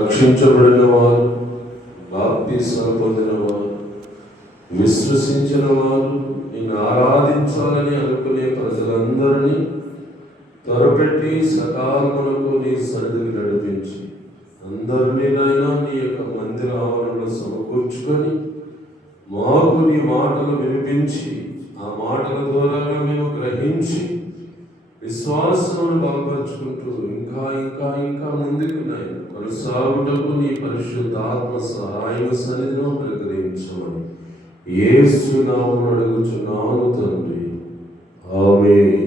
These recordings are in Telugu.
రక్షించబడిన వారు, బాప్తిస్మం పొందిన వారు, విశ్వసించిన వారు, నిన్ను ఆరాధించాలని అనుకునే ప్రజలందరినీ త్వరపెట్టి సకాలమునకు నీ సన్నిధికి నడిపించి అందరినీ నాయనా నీ యొక్క మందిర ఆవరణలో సమకూర్చుకొని మాకు నీ మాటలు వినిపించి ఆ మాటల ద్వారా మేము గ్రహించి విశ్వాసమును బలపరుచుకుంటూ ఇంకా ఇంకా ఇంకా ముందుకు నాయన కొనసాగుటకు నీ పరిశుద్ధాత్మ సహాయం సన్నిధిలో అనుగ్రహించమని యేసు నామమున అడుగుచున్నాను తండ్రి, ఆమేన్.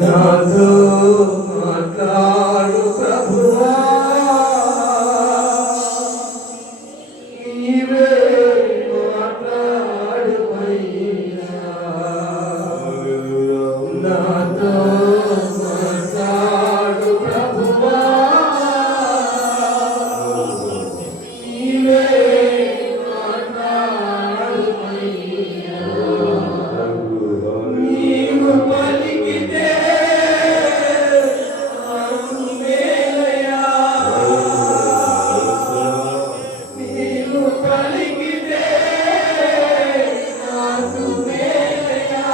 నాతో మాట్లాడు ప్రభువా, నీవే మాట్లాడుమయ్యా. నాతో మాట్లాడు ప్రభువా, నీవే మాట్లాడుమయ్యా. నీవు పలికితే నాకు మేలయ్యా, నీవు పలికితే నాకు మేలయ్యా.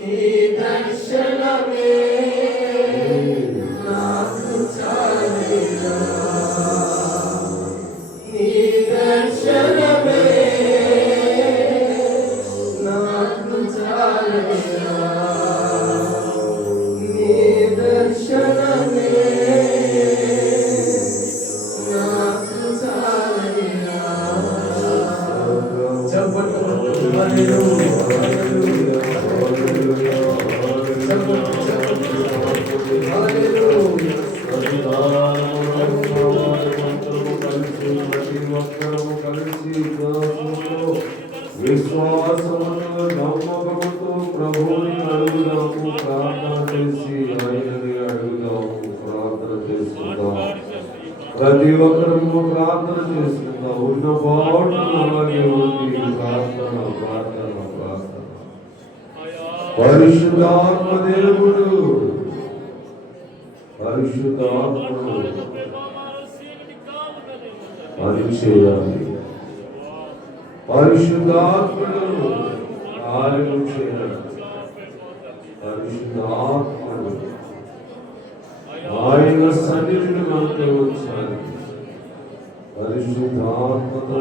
నీ దర్శనమే నాకు చాలయ్యా, నీ దర్శనమే నాకు చాలయ్యా, నీ దర్శనమే నాకు చాలయ్యా. చప్పట్లు కొట్టు, హల్లెలూయా, హల్లెలూయా, హల్లెలూయా, హల్లెలూయా. విశ్వాసముతో నమ్మకముతో ప్రభువుని అడుగుదాము, ప్రార్థన చేసి ఆయనని అడుగుదాము. ప్రార్థన చేసుకుందాం, ప్రతి ఒక్కరము ప్రార్థన చేసుకుందాం. ఉన్న పాటు అలాగే ఉంది. ప్రార్థన ప్రార్థన ప్రార్థన. పరిశుద్ధాత్మ దేవుడు, పరిశుద్ధాత్ముడు పని చేయాలి. పరిశుద్ధాత్ముడు కార్యం చేయాలి. పరిశుద్ధాత్ముడు ఆయన సన్నిధిని మనతో ఉంచాలి. పరిశుద్ధాత్మతో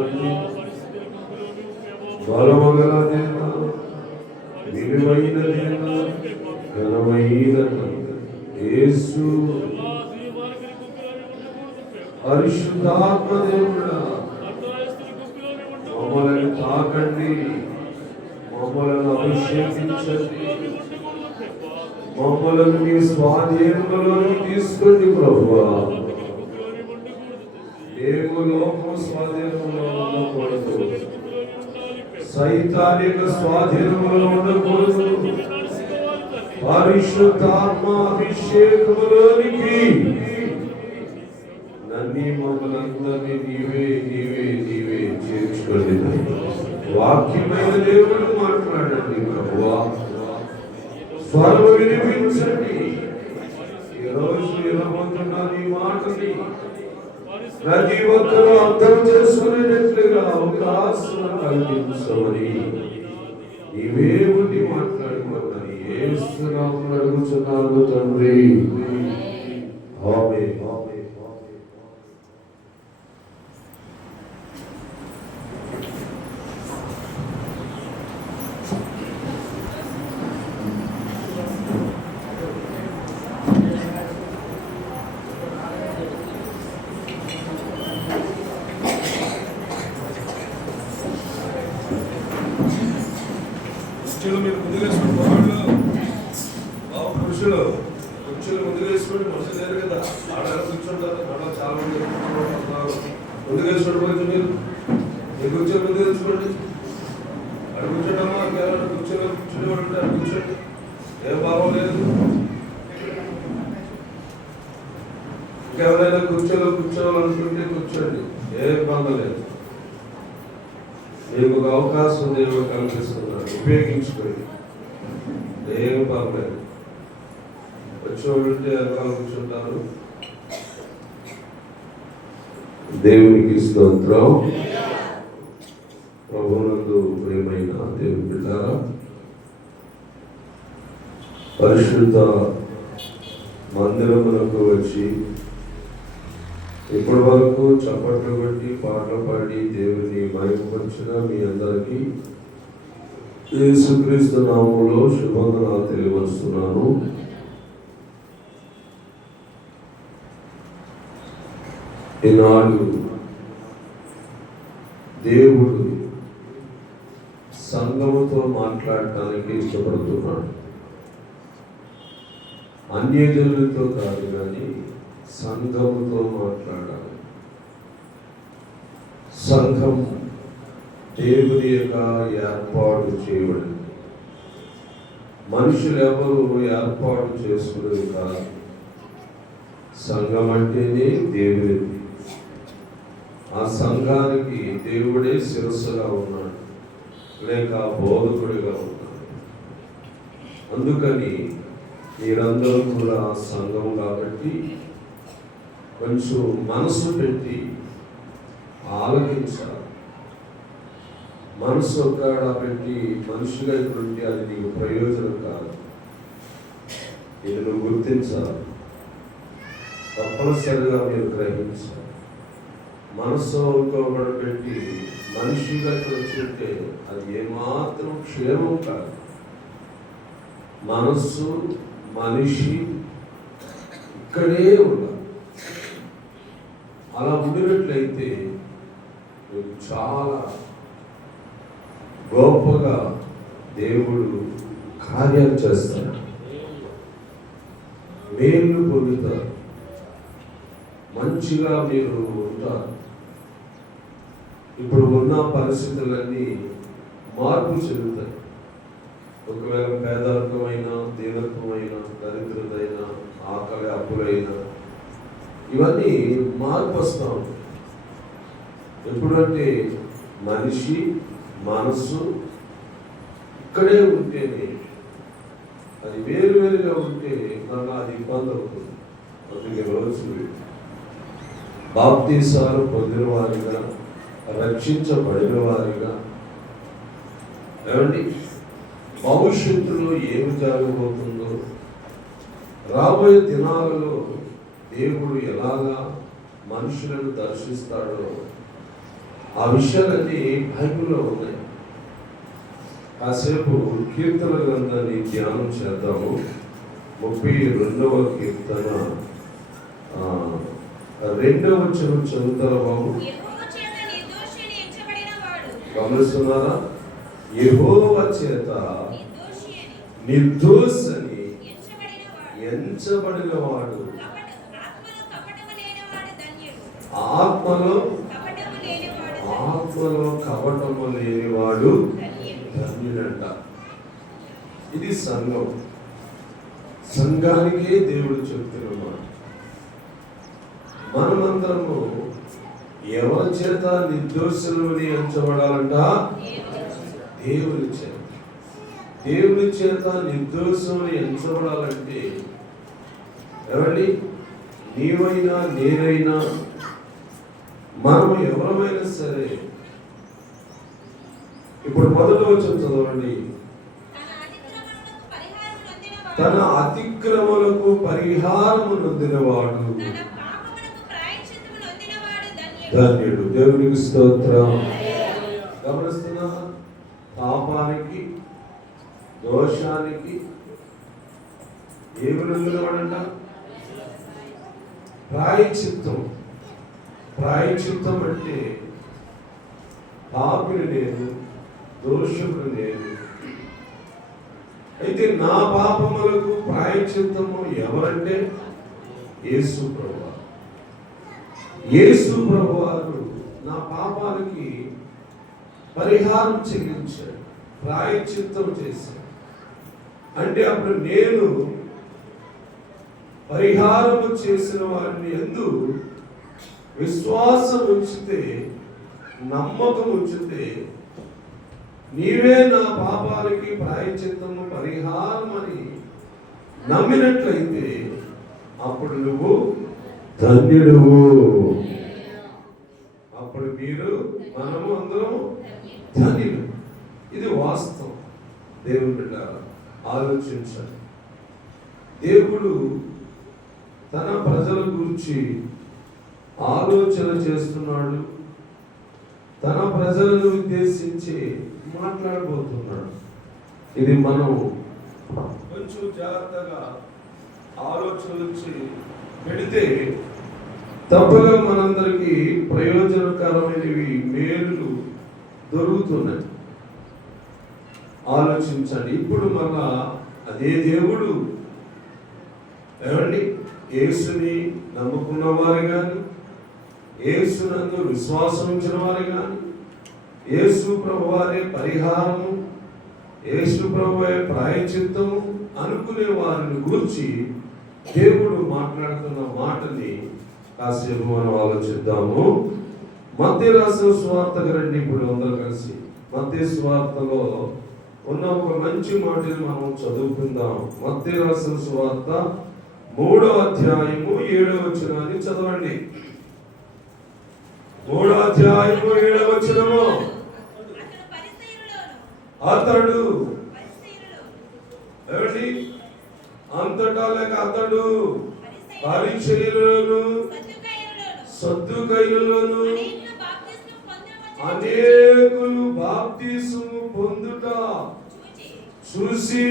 బలమగల దేవ, విలువైన దేవ, ఘనమైన యేసు. పరిశుద్ధాత్మ దేవుడా, మమ్మల్ని తాకండి, మమ్మల్ని అభిషేకించండి, మమ్మల్ని మీ స్వాధీనంలోకి తీసుకోండి ప్రభువా. మేము లోకం స్వాధీనంలో ఉండకూడదు, సైతాన్ యొక్క స్వాధీనంలో ఉండకూడదు. పరిశుద్ధాత్మ అభిషేకములోనికి నన్ను మమ్మల్ని నీవే నీవే నీవే చేర్చుకోండి. వాక్యమైన దేవుడు మాట్లాడండి ప్రభువా, స్వరం వినిపించండి. ఈరోజు వినబోతున్న ఈ మాటని ప్రతి ఒక్కరూ అర్థం చేసుకునేటట్లుగా అవకాశం కల్పించమని నీవే ఉండి మాట్లాడుకోమని యేసు నామమున అడుగుచున్నాను తండ్రి, ఆమేన్. మీరు ముందు వేసుకోండి, పురుషులు కుర్చీలు ముందు వేసుకోండి. మనుషులు లేరు కదా, ఆడారు కూర్చుంటారు. అలా చాలా మంది ముందు వేసుకోండి. కొంచెం మీరు మీ కూర్చొని ముందు వేసుకోండి. అక్కడ కూర్చోటమ్మా, కేవలం కూర్చొని కూర్చుని ఉంటారు. కూర్చోండి, ఏం భావం లేదు. ఇంకెవరైనా కూర్చోవాలనుకుంటే కూర్చోండి, ఏం బాధ లేదు. మీకు ఒక అవకాశం దేవుడు కల్పిస్తున్నాడు, ఉపయోగించుకోండి, ఏం పర్లేదు. వచ్చేవాళ్ళుంటే ఎవరు కూర్చుంటారు. దేవునికి స్తోత్రం. ప్రభువునందు ప్రియమైన దేవుని బిడ్డలారా, పరిశుద్ధ మందిరమునకు వచ్చి ఇప్పటి వరకు చప్పట్లు కొట్టి పాటలు పాడి దేవుని మహిమపరిచిన మీ అందరికీ యేసుక్రీస్తు నామములో శుభవందనాలు తెలియవస్తున్నాను. ఈనాడు దేవుడు సంఘముతో మాట్లాడటానికి ఇష్టపడుతున్నాడు. అన్యజనులతో కాదు, కానీ సంఘముతో మాట్లాడాలి. సంఘం దేవుని యొక్క ఏర్పాటు చేయబడింది. మనుషులు ఎవరు ఏర్పాటు చేసుకునేది కాదు. సంఘం అంటేనే దేవుడిది. ఆ సంఘానికి దేవుడే శిరస్సుగా ఉన్నాడు, లేక బోధకుడిగా ఉన్నాడు. అందుకని మీరందరూ కూడా సంఘం కాబట్టి కొంచెం మనసు పెట్టి ఆలోచించాలి. మనసు ఒక్కడ పెట్టి మనుషుగా ఇటువంటి అది నీకు ప్రయోజనం కాదు. ఇది నువ్వు గుర్తించాలి, తప్పనిసరిగా మీరు గ్రహించాలి. మనసు ఇంకొకటి పెట్టి మనిషిగా వచ్చుంటే అది ఏమాత్రం క్షేమం కాదు. మనస్సు మనిషి ఇక్కడే ఉండాలి. అలా ఉండినట్లయితే చాలా గొప్పగా దేవుడు కార్యాలు చేస్తాడు, మేలు పొందుతారు, మంచిగా మీరు ఉంటారు. ఇప్పుడు ఉన్న పరిస్థితులన్నీ మార్పు చెందుతాయి. ఒకవేళ పేదరికమైన, దీనత్వమైన, దరిద్రతైన, ఆకలి అప్పులైన ఇవన్నీ మార్పు వస్తూ ఉంటాయి. ఎప్పుడంటే మనిషి మనస్సు ఇక్కడే ఉంటేనే, అది వేరువేరుగా ఉంటే మళ్ళీ అది ఇబ్బంది అవుతుంది. అందుకే రోజు బాప్తీసాలు పొందిన వారిగా, రక్షించబడిన వారిగా ఏమండి భవిష్యత్తులో ఏమి జరగబోతుందో, రాబోయే దినాలలో దేవుడు ఎలాగా మనుషులను దర్శిస్తాడో ఆ విషయాలన్నీ బైబిల్లో ఉన్నాయి. కాసేపు కీర్తన గ్రంథాన్ని ధ్యానం చేద్దాము. 32వ కీర్తన 2వ వచనం చదువుతారా బాబు? గమనిస్తున్నారా? యెహోవా చేత నిర్దోషని ఎంచబడిన వాడు, ఆత్మలో కపటము లేనివాడు ధన్యుడంట. ఇది సంఘం. సంఘానికే దేవుడు చెప్తున్నమాట. మనమందరము ఎవరి చేత నిర్దోషులని ఎంచబడాలంట? దేవుని చేత. దేవుని చేత నిర్దోషులని ఎంచబడాలంటే ఎవరి, నీవైనా నేనైనా మనం ఎవరమైనా సరే. ఇప్పుడు మొదట వచ్చిన చదవండి. తన అతిక్రమలకు పరిహారము నొందినవాడు ధన్యుడు. దేవునికి స్తోత్రం. గమనిస్తున్నా? పాపానికి, దోషానికి ఏమి నొందినవాడంట? ప్రాయశ్చిత్తం. ప్రాయశ్చిత్తం అంటే పాపిని నేను, దోషములు నేను. అయితే నా పాపములకు ప్రాయశ్చిత్తము ఎవరంటే యేసు ప్రభువు. యేసు ప్రభువారు నా పాపాలకి పరిహారం చెల్లించాడు, ప్రాయశ్చిత్తం చేశాడు. అంటే అప్పుడు నేను పరిహారము చేసిన వారిని యందు విశ్వాసం ఉంచితే, నమ్మకం ఉంచితే, నీవే నా పాపాలకి ప్రాయశ్చిత్తము, పరిహారం అని నమ్మినట్లయితే అప్పుడు నువ్వు ధన్యుడువు. అప్పుడు మీరు, మనము అందరం ధన్యులు. ఇది వాస్తవం. దేవుని బిడ్డ ఆలోచించాలి. దేవుడు తన ప్రజల గురించి ఆలోచన చేస్తున్నాడు. తన ప్రజలను ఉద్దేశించి మాట్లాడబోతున్నాడు. ఇది మనం కొంచెం జాగ్రత్తగా ఆలోచించి పెడితే తప్పగా మనందరికీ ప్రయోజనకరమైనవి, మేలు దొరుకుతున్నాయి. ఆలోచించండి. ఇప్పుడు మళ్ళా అదే దేవుడు ఏమండి యేసుని నమ్ముకున్న వారు కానీ, యేసునందు విశ్వాసం ఉంచిన వారు కానీ, యేసు ప్రభువారే పరిహారము, యేసు ప్రభువే ప్రాయశ్చిత్తము అనుకునే వారిని గురించి దేవుడు మాట్లాడుతున్న మాటని కాసేపు మనం ఆలోచిద్దాము. మత్తయి రాసిన సువార్త రండి. ఇప్పుడు అందరూ కలిసి మత్తయి సువార్తలో ఉన్న ఒక మంచి మాటని మనం చదువుకుందాం. మత్తయి రాసిన సువార్త 3వ అధ్యాయము 7వ వచనాన్ని చదవండి. 3వ అధ్యాయము 7వ వచనము. అతడు ఏమిటి అంతటా లేక అతడు పరిచయులను సద్దుకయ్యులను అనేకులు బాప్తిస్మము పొందుట చూసి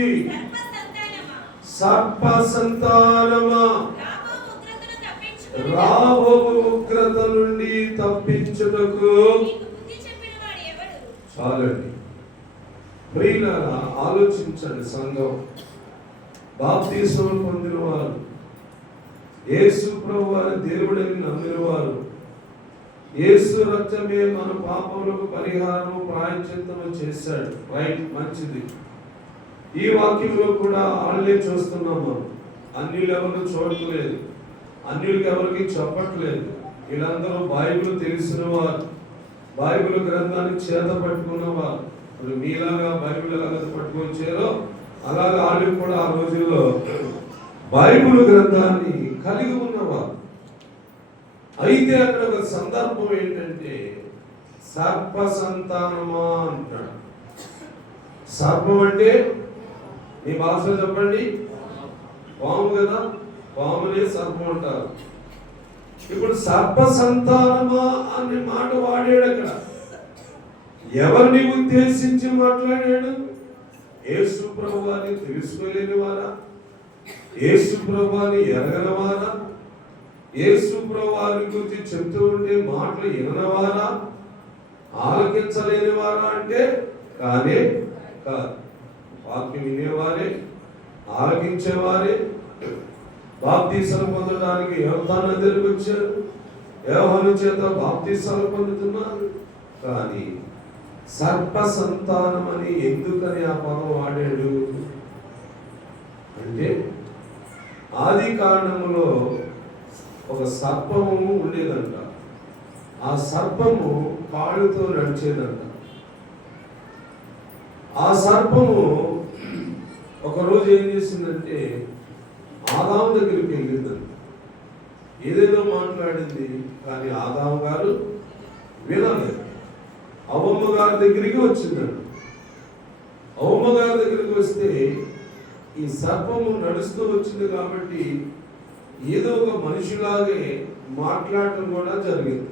సర్ప సంతానమా రాబోవు ఉగ్రత నుండి తప్పించుటకు చాలండి. ప్రియులారా ఆలోచించండి. సంఘం బాప్తిస్మము పొందిన వారు, యేసు ప్రభువారి దేవుడని నమ్మిన వారు, యేసు రక్తమే మన పాపములకు పరిహారం ప్రాయశ్చిత్తము చేశాడు. రైట్, మంచిది. ఈ వాక్యంలో కూడా వాళ్ళే చూస్తున్నాం మనం. అన్యులు ఎవరు చూడట్లేదు, అన్యులకి ఎవరికి చెప్పట్లేదు. వీళ్ళందరూ బైబిల్ తెలిసిన వారు, బైబిల్ గ్రంథాన్ని చేత పట్టుకున్నవారు. ఇప్పుడు మీలాగా బైబిల్ ఎలాగ పట్టుకొచ్చారో అలాగే వాళ్ళు కూడా ఆ రోజుల్లో బైబిల్ గ్రంథాన్ని కలిగి ఉన్నవారు. అయితే అక్కడ ఒక సందర్భం ఏంటంటే సర్ప సంతానమా అంటాడు. సర్పం అంటే మీ భాషలో చెప్పండి, పాము కదా, పామునే సర్పం అంటారు. ఇప్పుడు సర్ప సంతానమా అనే మాట వాడాడు. అక్కడ ఎవరిని ఉద్దేశించి మాట్లాడాడు? యేసు ప్రభువాని తెలుసుకోలేని వారా, యేసు ప్రభువాని ఎరగనవారా, యేసు ప్రభువాని గురించి చెప్తూ ఉంటే మాటలు వినవారా, ఆలకించలేని వారా అంటే కానే కాదు. వాక్యం వినేవారే, ఆలకించేవారే. బాప్తీసాలు పొందడానికి యోర్దాను నదికి వచ్చారు, యోహాను చేత బాప్తీసాలు పొందుతున్నారు. కానీ సర్ప సంతానం అని ఎందుకని ఆ పదం వాడాడు అంటే, ఆది కాండములో ఒక సర్పము ఉండేదంట. ఆ సర్పము కాళ్ళతో నడిచేదంట. ఆ సర్పము ఒకరోజు ఏం చేసిందంటే ఆదాము దగ్గరికి వెళ్ళిందంట. ఏదేదో మాట్లాడింది, కానీ ఆదాము గారు వినలేదు. అవ్వమ్మ గారి దగ్గరికి వచ్చిందంట. అవ్వమ్మ గారి దగ్గరికి వస్తే ఈ సర్పము నడుస్తూ వచ్చింది కాబట్టి ఏదో ఒక మనిషిలాగే మాట్లాడటం కూడా జరిగింది.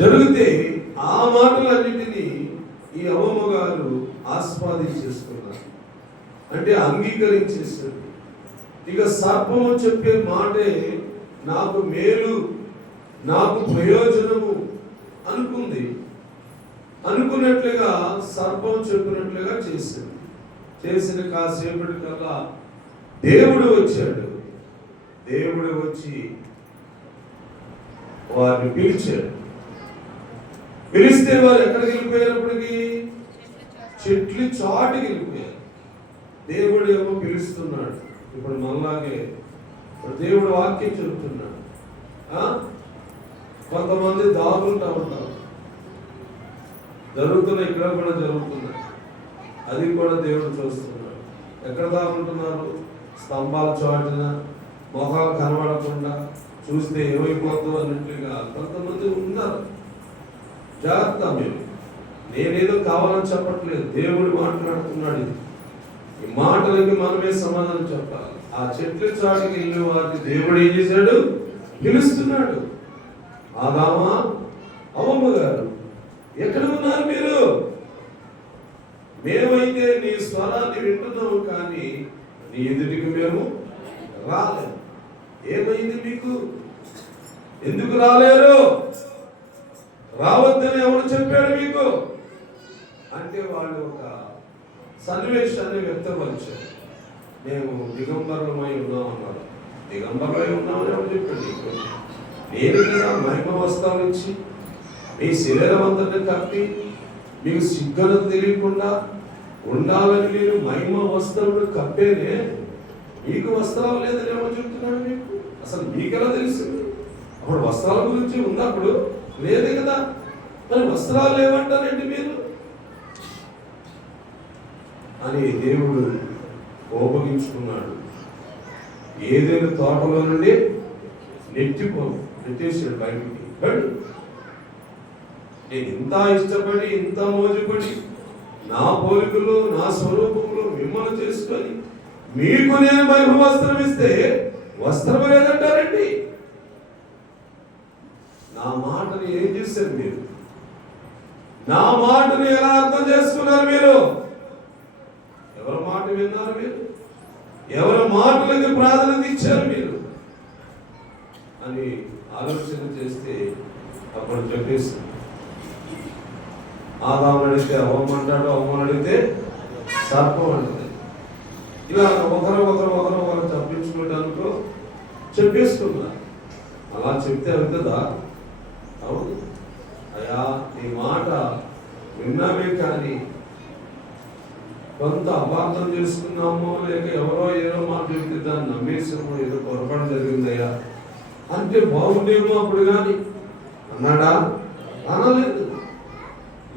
జరిగితే ఆ మాటలన్నింటినీ ఈ అవ్వమ్మ గారు ఆస్వాదించేసుకున్నారు, అంటే అంగీకరించేసింది. ఇక సర్పము చెప్పే మాటే నాకు మేలు, నాకు ప్రయోజనము అనుకుంది. అనుకున్నట్లుగా సర్పం చెప్పినట్లుగా చేసింది. చేసిన కాసేపటికల్లా దేవుడు వచ్చాడు. దేవుడు వచ్చి వారిని పిలిచాడు. పిలిస్తే వారు ఎక్కడికి వెళ్ళిపోయినప్పటికీ చెట్లు చాటుకి వెళ్ళిపోయారు. దేవుడు ఏమో పిలుస్తున్నాడు. ఇప్పుడు మనలాగే దేవుడు వాక్యం చెబుతున్నాడు. కొంతమంది దాగుంటా ఉంటారు. జరుగుతున్నాయి, ఇక్కడ కూడా జరుగుతున్నాయి. అది కూడా దేవుడు చూస్తున్నాడు. ఎక్కడ దాగుంటున్నారు? స్తంభాల చాటున, మొహాలు కనబడకుండా, చూస్తే ఏమైపోతుందో అన్నట్లుగా కొంతమంది ఉన్నారు. జాగ్రత్త. నేనేదో కావాలని చెప్పట్లేదు, దేవుడు మాట్లాడుతున్నాడు. ఈ మాటలకి మనమే సమాధానం చెప్పాలి. ఆ చెట్ల చాటుకి వెళ్ళిన వారికి దేవుడు ఏం చేశాడు? పిలుస్తున్నాడు. ఆదామా, అవ్వమ్మ గారు ఎక్కడ ఉన్నారు మీరు? మేమైతే నీ స్వరాన్ని వింటున్నాము, కానీ నీ ఎదుటికి మేము రాలేదు. ఏమైంది మీకు? ఎందుకు రాలేరు? రావద్దని ఎవరు చెప్పాడు మీకు అంటే వాళ్ళు ఒక సన్నివేశాన్ని వ్యక్తపరిచారు. మేము దిగంబరమై ఉన్నామన్నారు. దిగంబరమై ఉన్నామని ఎవరు చెప్పండి? నేను కదా మహిమ వస్త్రాలు ఇచ్చి మీ శరీరం అంతటా కప్పి మీకు సిగ్గును తెలియకుండా ఉండాలని నేను మహిమ వస్త్రములు కప్పేనే, మీకు వస్త్రాలు లేదని ఏమో చెప్తున్నాను. మీకు అసలు మీకెలా తెలిసింది? అప్పుడు వస్త్రాల గురించి ఉన్నప్పుడు లేదు కదా, మరి వస్త్రాలు లేవంటారండి మీరు అని దేవుడు కోపగించుకున్నాడు. ఏదైనా తోటలో నుండి నెట్టేసాడు బయటికి. బట్ నేను ఇంత ఇష్టపడి ఇంత మోజుపడి నా పోలికలు నా స్వరూపంలో మిమ్మల్ని చేసుకొని మీకు నేను మహిమ వస్త్రం ఇస్తే వస్త్రం లేదంటారండి. నా మాటని ఏం చేశారు మీరు? నా మాటని ఎలా అర్థం చేసుకున్నారు మీరు? ఎవరి మాట విన్నారు మీరు? ఎవరి మాటలకి ప్రాధాన్యత ఇచ్చారు మీరు అని ఆలోచన చేస్తే అప్పుడు చెప్పేసి ఆదాము అడిగితే అవ్వం అంటాడు, అవ్వం అడిగితే సర్పం అంటుంది. ఇలా ఒకరు తప్పించుకోవడానికి చెప్పేసుకున్నారు. అలా చెప్తే అవుతుందా? అవును. అయ్యా నీ మాట విన్నామే కానీ కొంత అపార్థం చేసుకున్నామో, లేక ఎవరో ఏదో మాట చెప్తే దాన్ని నమ్మేసామో, ఏదో పొరపాటు జరిగిందయ్యా అంటే బాగుండేమో అప్పుడు కానీ అన్నాడా? అనలేదు.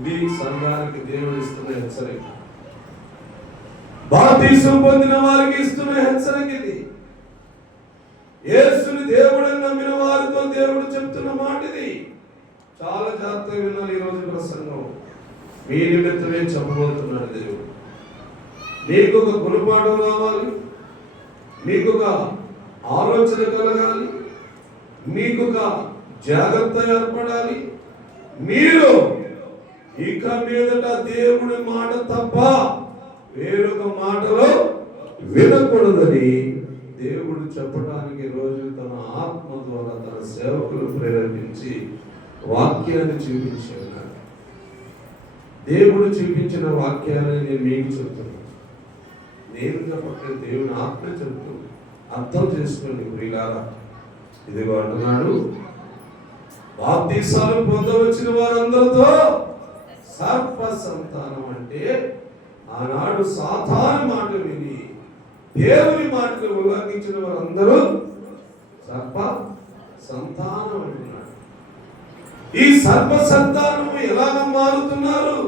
ఇది సంఘానికి దేవుడు ఇస్తున్న హెచ్చరిక. బాప్తిసం పొందిన వారికి ఇస్తున్న హెచ్చరిక ఇది. యేసుని దేవుడని నమ్మిన వారితో దేవుడు చెప్తున్న మాట ఇది. చాలా జాగ్రత్తగా విన్నాను ఈ రోజు ప్రసంగం. మీ నిమిత్తమే చెప్పబోతున్నాడు దేవుడు. నీకు ఒక గుణపాఠం రావాలి, నీకు ఒక ఆలోచన కలగాలి, నీకు ఒక జాగ్రత్త ఏర్పడాలి. మీరు ఇక మీదట దేవుడి మాట తప్ప వేరొక మాటలో వినకూడదని దేవుడు చెప్పడానికి రోజు తన ఆత్మ ద్వారా తన సేవకులు ప్రేరేపించి వాక్యాన్ని చూపించి ఉన్నారు. దేవుడు చూపించిన వాక్యాన్ని నేను మీకు చెప్తున్నాను. నేను చెప్పట్లేదు, దేవుని ఆత్మ చెప్తూ అర్థం చేసుకోండి ప్రియులారా. ఇదిగో అంటున్నాడు, బాప్తిసాలు పొందవచ్చిన వారందరితో సర్ప సంతానం అంటే ఆనాడు సాతాను మాట విని దేవుని మాటను ఉల్లంఘించిన వారందరూ సర్ప సంతానం అంటున్నాడు. ఈ సర్ప సంతానము ఎలాగ మారుతున్నారు?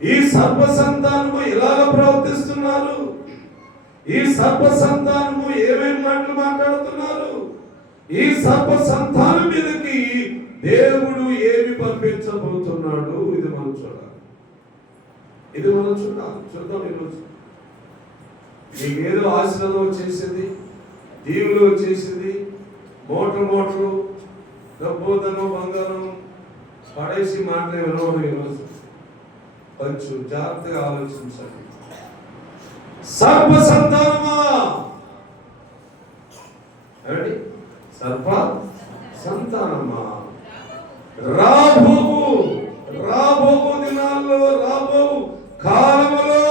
ఈ సర్ప సంతానము ఎలాగ ప్రవర్తిస్తున్నారు? ఈ సర్ప సంతానము ఏమేమి మాటలు మాట్లాడుతున్నారు? ఈ సర్ప సంతానం మీదకి దేవుడు ఏమి పంపించబోతున్నాడు? ఇది మనం చూడాలి. చూద్దాం ఈరోజు. నీకేదో ఆశలో వచ్చేసింది, దీవులో వచ్చేసింది, మోటలు డబ్బు ధనం బంగారం పడేసి మాటలే వినవడం. ఈరోజు కొంచెం జాగ్రత్తగా ఆలోచించండి. సర్ప సంతానమా? సర్ప సంతానమా? రాబో దినాల్లో, రాబో కాలములో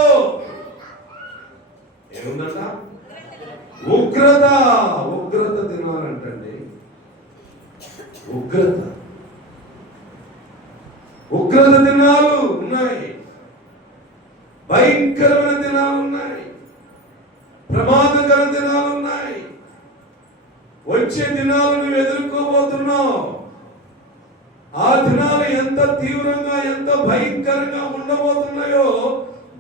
ఏముందట? ఉగ్రత దినాలంటండి. ఉగ్రత దినాలు ఉన్నాయి, భయంకరమైన దినాలు ఉన్నాయి, ప్రమాదకర దినాలు ఉన్నాయి. వచ్చే దినాలు నువ్వు ఎదుర్కోబోతున్నావు. ఆ దినాలు ఎంత తీవ్రంగా, ఎంత భయంకరంగా ఉండబోతున్నాయో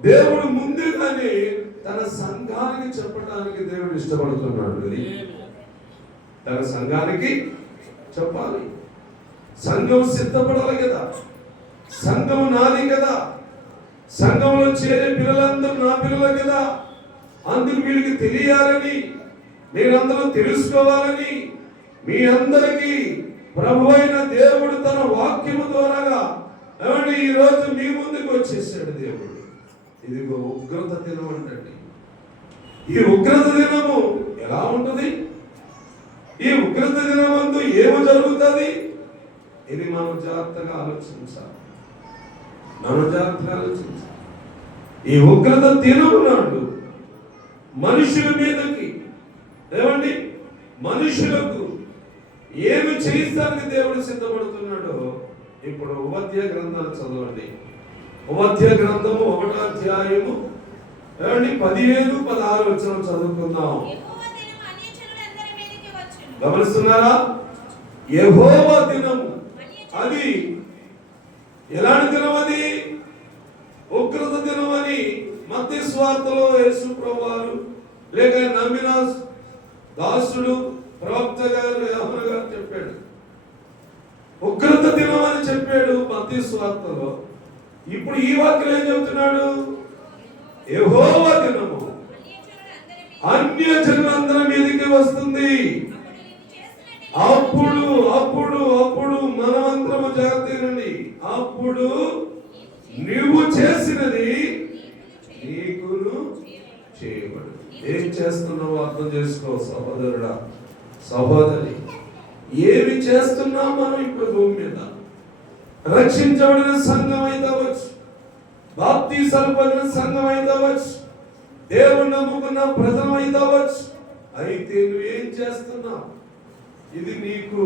దేవుడు ముందుగానే తన సంఘానికి చెప్పడానికి దేవుడు ఇష్టపడుతున్నాడు. తన సంఘానికి చెప్పాలి. సంఘం సిద్ధపడాలి కదా. సంఘం నాది కదా. సంఘంలో చేరే పిల్లలందరూ నా పిల్లలు కదా. అందుకు వీళ్ళకి తెలియాలని, మీరందరూ తెలుసుకోవాలని మీ అందరికీ ప్రభు అయిన దేవుడు తన వాక్యము ద్వారా ఈ రోజు మీ ముందుకు వచ్చేసాడు దేవుడు. ఇది ఉగ్రత దినం అంటండి. ఈ ఉగ్రత దినము ఎలా ఉంటుంది? ఈ ఉగ్రత దినమందు ఏమి జరుగుతుంది? ఇది మనం జాగ్రత్తగా ఆలోచించాలి. మనం జాగ్రత్తగా ఆలోచించాలి. ఈ ఉగ్రత దినము నాడు మనుషుల మీదకి ఏమండి మనుషులకు ఏమి చేయిస్తానికి దేవుడు సిద్ధపడుతున్నాడో ఇప్పుడు ఉపధ్యాయ గ్రంథాలు చదవండి. ఉపధ్యాయ గ్రంథము 1వ అధ్యాయము ఏమండి 15-16 వచనం చదువుకుందాం. గమనిస్తున్నారా? యెహోవా దినము అది ఎలాంటి దినం? అది ఉగ్రత దినం అని మత్తయి సువార్తలో యేసు ప్రభువారు లేక నమ్మిన దాసుడు ప్రవక్త గారు యోహాను గారు చెప్పాడు. ఉగ్రత దినం అని చెప్పాడు మత్తయి సువార్తలో. ఇప్పుడు ఈ వాక్యం ఏం చెబుతున్నాడు? యెహోవా దినము అన్యజనులందరి మీదకి వస్తుంది. అప్పుడు అప్పుడు అప్పుడు మనమందరము జాగ్రత్తగా, అప్పుడు నువ్వు చేసినది నీకును చేయబడు. ఏం చేస్తున్నావు అర్థం చేసుకో సహోదరుడా, సహోదరి. ఏమి చేస్తున్నాం మనం ఇప్పుడు భూమి మీద? రక్షించబడిన సంఘం అయితే అవ్వచ్చు, బాప్తీసాలు పొందిన సంఘం అయితే అవ్వచ్చు, దేవుడు నమ్ముకున్న ప్రజలు అయితే అవ్వచ్చు. అయితే నువ్వేం చేస్తున్నావు? ఇది నీకు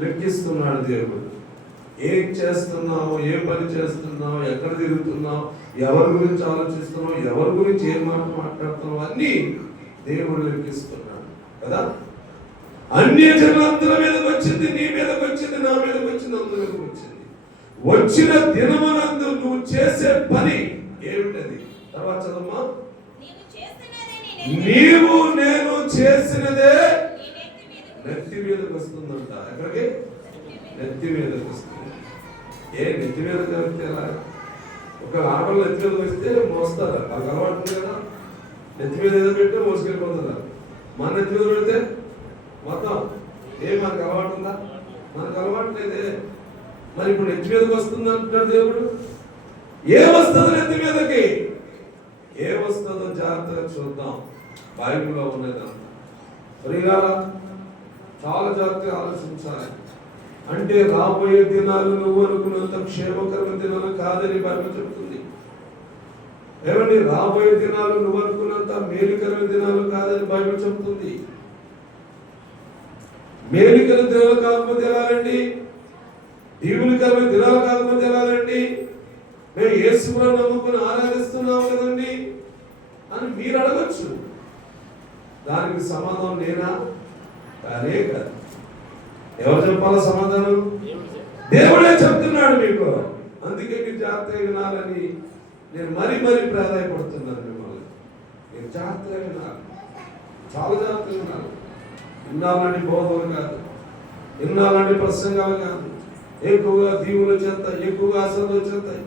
లెక్కిస్తున్నాడు దేవుడు. ఏం చేస్తున్నావు, ఏ పని చేస్తున్నావు, ఎక్కడ తిరుగుతున్నావు, ఎవరి గురించి ఆలోచిస్తున్నావు, ఎవరి గురించి ఏం మాట మాట్లాడుతున్నావు అన్నీ దేవుడు లెక్కిస్తున్నాడు కదా. అన్యజనులందరి మీదకి వచ్చింది, నీ మీదకి వచ్చింది, నా మీదకి వచ్చింది, అందరి మీదకి వచ్చింది. వచ్చిన దినమునందు నువ్వు చేసే పని ఏమిటది? తర్వాత చదమ్మా. నీవు నేను చేసినదే నెత్తి మీదకి వస్తుందంట. ఎక్కడికి? నెత్తి మీదకి వస్తుంది. ఏ నెత్తి మీదకి వస్తే ఎలా? ఒక ఆటలు నెత్తి మీదకి వస్తే మోస్తారా? వాళ్ళకి అలవాటు కదా, నెత్తి మీద ఏదో పెడితే మోసుకెళ్ళిపోతారా. మన నెత్తి మీద పెడితే మొత్తం మనకు అలవాటు ఉందా? మనకు అలవాటు లేదే. మరి ఇప్పుడు నెత్తి మీదకి వస్తుంది అంటున్నాడు దేవుడు. ఏ వస్తుందో నెత్తి మీదకి? ఏ వస్తుందో జాగ్రత్తగా చూద్దాం. బైబిల్లో ఉన్నదంతా చాలా జాగ్రత్తగా ఆలోచించాలి. అంటే రాబోయే దినాలు నువ్వు అనుకున్నంత క్షేమకరమైన దినాలు కాదని బైబిల్ చెప్తుంది. ఏమండి? రాబోయే దినాలు నువ్వు అనుకున్నంత మేలుకరమైన దినాలు కాదని బైబిల్ చెప్తుంది. మేలుకరమైన దినాలు కాకపోతే ఎలాగండి? దీవునికరమైన దినాలు కాకపోతే ఎలాగండి? మేము యేసును నమ్ముకుని ఆరాధిస్తున్నాం కదండి అని మీరు అడగచ్చు. దానికి సమాధానం నేనా? కానే కాదు. ఎవరు చెప్పాలా సమాధానం? దేవుడే చెప్తున్నాడు మీకు. అందుకే మీరు జాగ్రత్తగా వినాలని నేను మరీ ప్రాధాన్యపడుతున్నాను మిమ్మల్ని. మీరు జాగ్రత్తగా వినాలి, చాలా జాగ్రత్తగా వినాలి. వినాలంటే బోధనలు కాదు, వినాలంటే ప్రసంగాలు కాదు. ఎక్కువగా దీవుల చేత, ఎక్కువగా ఆశలు వచ్చేస్తాయి.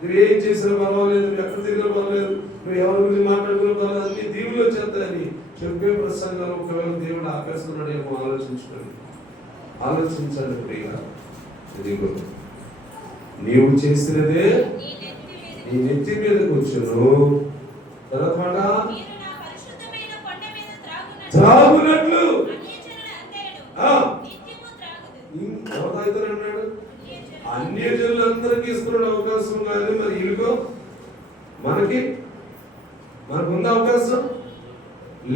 నువ్వు ఏం చేసినా పర్వాలేదు, నువ్వు ఎక్కడ తిరిగినా పర్వాలేదు, నువ్వు ఎవరి గురించి మాట్లాడుకున్నా పర్వాలేదు, అన్ని దీవులు వచ్చేస్తాయని చెప్పే ప్రసంగాలు ఒకవేళ దేవుడు ఆపేస్తున్నాడేమో ఆలోచించండి ప్రియుగా. ఇదిగో నీవు చేసినదే నీ నెత్తి మీదకి వచ్చును. తర్వాత త్రాగునట్లు అన్నాడు. అన్యజనులందరికీ ఇస్తున్నాడు అవకాశం, కానీ మరి ఇదిగో మనకుంది అవకాశం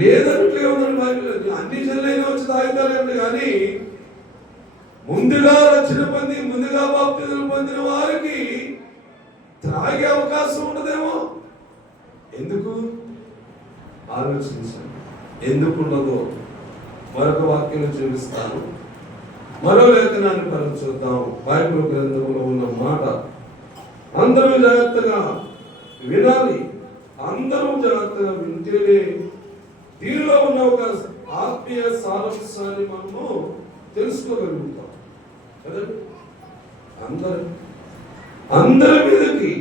లేదన్నట్లే ఉందండి బైబిల్. అన్ని జనులైనా వచ్చి తాగుతారండి, కానీ ముందుగా రక్షణ పొంది ముందుగా బాప్తిజం పొందిన వారికి త్రాగే అవకాశం ఉండదేమో. ఎందుకు ఆలోచించండి. ఎందుకు ఉండదో మరొక వాక్యం చూపిస్తాను. మరో లేఖనాన్ని చూద్దాం. బైబిల్ గ్రంథంలో ఉన్న మాట అందరూ జాగ్రత్తగా వినాలి. అందరూ జాగ్రత్తగా వింటేనే దీనిలో ఉన్న ఒక ఆత్మీయ సారాంశాన్ని మనము తెలుసుకోగలుగుతాం కదండి. అందరి మీదకి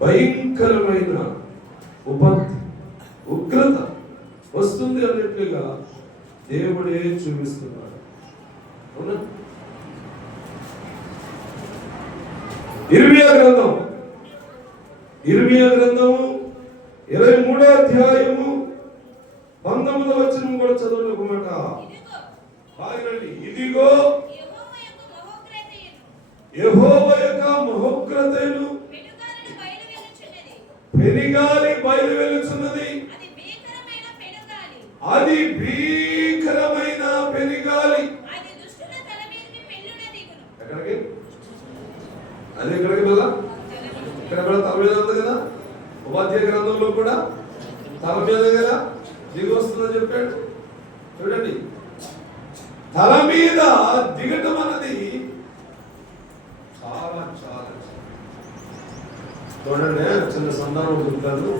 భయంకరమైన ఉగ్రత వస్తుంది అన్నట్లుగా దేవుడే చూపిస్తున్నాడు. అవునా? ఇర్మియా గ్రంథము 23వ అధ్యాయము 19వ వచనం కూడా చదవండి ఒక మాట. ఇదిగో యెహోవా యొక్క మహోగ్రతను పెనుగాలి బయలు వెలుచున్నది. అది భీకరమైన పెనుగాలి. ఎక్కడికి? అది ఎక్కడికి మళ్ళా? ఇక్కడ కూడా తల మీద ఉంది కదా, ఉపాధ్యాయ గ్రంథంలో కూడా తల మీద కదా దిగి వస్తుందని చెప్పాడు. చూడండి, తల మీద దిగటం అన్నది చాలా చాలా చూడండి. చిన్న సందర్భం చెప్తాను.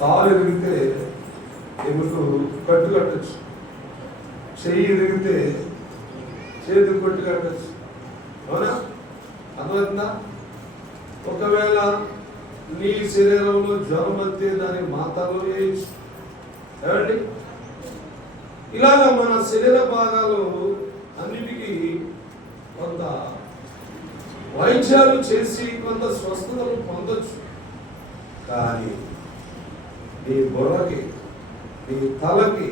కాలు ఎదిగితే ఎముకు కట్టు కట్టచ్చు, చెయ్యి ఎదిగితే చేతికి కట్టు కట్టచ్చు. అవునా? అర్థమవుతుందా? ఒకవేళ నీ శరీరంలో జ్వరం వస్తే దానికి మాత్రలు వేయచ్చు. ఏమండి, ఇలాగ మన శరీర భాగాలు అన్నిటికీ కొంత వైద్యాలు చేసి కొంత స్వస్థతలు పొందొచ్చు. కానీ నీ బుర్రకి, నీ తలకి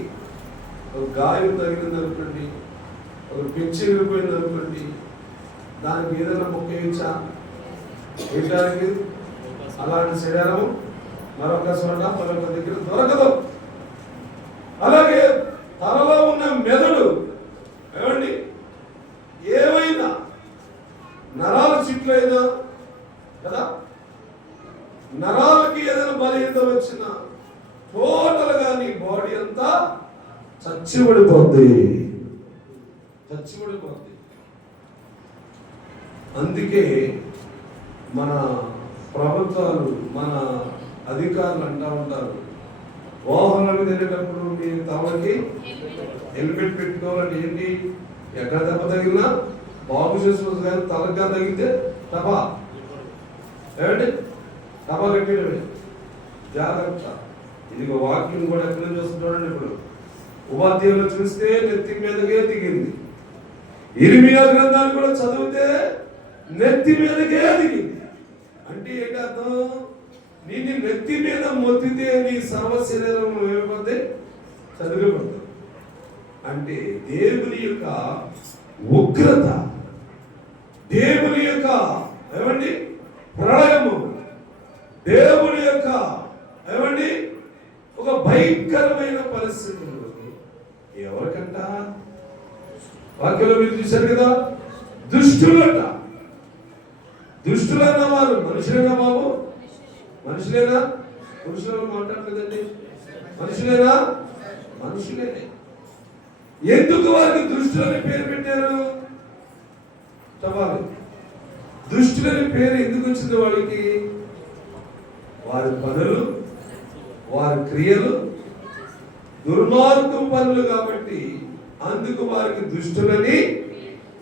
ఒక గాయం తగిలింది అనుకోండి, ఒక పిచ్చి వెళ్ళిపోయింది అనుకోండి, దానికి ఏదైనా మొక్క వేయచ్చా? వేయడానికి అలాంటి శరీరం మరొక చోట మరొక దగ్గర దొరకదు. అలాగే తలలో ఉన్న మెదడు, ఏమండి, ఏమైనా నరాల చిట్లైనా కదా, నరాలకి ఏదైనా బలహీనత వచ్చినా టోటల్ గా నీ బాడీ అంతా చచ్చిపడిపోద్ది. అందుకే మన ప్రభుత్వాలు, మన అధికారులు అంటూ ఉంటారు, వాహనాలు వెళ్ళేటప్పుడు మీ తమకి హెల్మెట్ పెట్టుకోవాలంటే ఏంటి? ఎక్కడ దెబ్బ తగిలినా బాగు చేసుకోవచ్చు, కానీ తలగా తగిలితే టపా, ఏమండి, టపా కట్టేయడమే. జాగ్రత్త. ఇది ఒక వాక్యం కూడా ఎక్కడ నుంచి వస్తుంది చూడండి. ఇప్పుడు ఉపాధ్యాయులు చూస్తే నెత్తి మీదకే దిగింది. ఇర్మియా గ్రంథాన్ని కూడా చదివితే నెత్తి మీదకే దిగింది. అంటే ఏంటి అర్థం? నిన్ను నెత్తి మీద మొత్తితే నీ సర్వ శరీరం ఏమైపోతే చదివిపోతుంది. అంటే దేవుని యొక్క ఉగ్రత, దేవుని యొక్క ఏమండి ప్రళయము, దేవుని యొక్క ఏమండి ఒక భయంకరమైన పరిస్థితులు ఎవరికంట? వాక్యంలో మీరు చూశారు కదా, దుష్టులంట. దుష్టులన్న వారు మనుషులేనా బాబు? మనుషులేనా? పురుషులు మాట్లాడలేదండి. మనుషులేనా? మనుషులే. ఎందుకు వారికి దుష్టులని పేరు పెట్టారు? చెప్పాలి. దుష్టులని పేరు ఎందుకు వచ్చింది వాళ్ళకి? వారి పనులు, వారి క్రియలు దుర్మార్గం పనులు కాబట్టి అందుకు వారికి దుష్టులని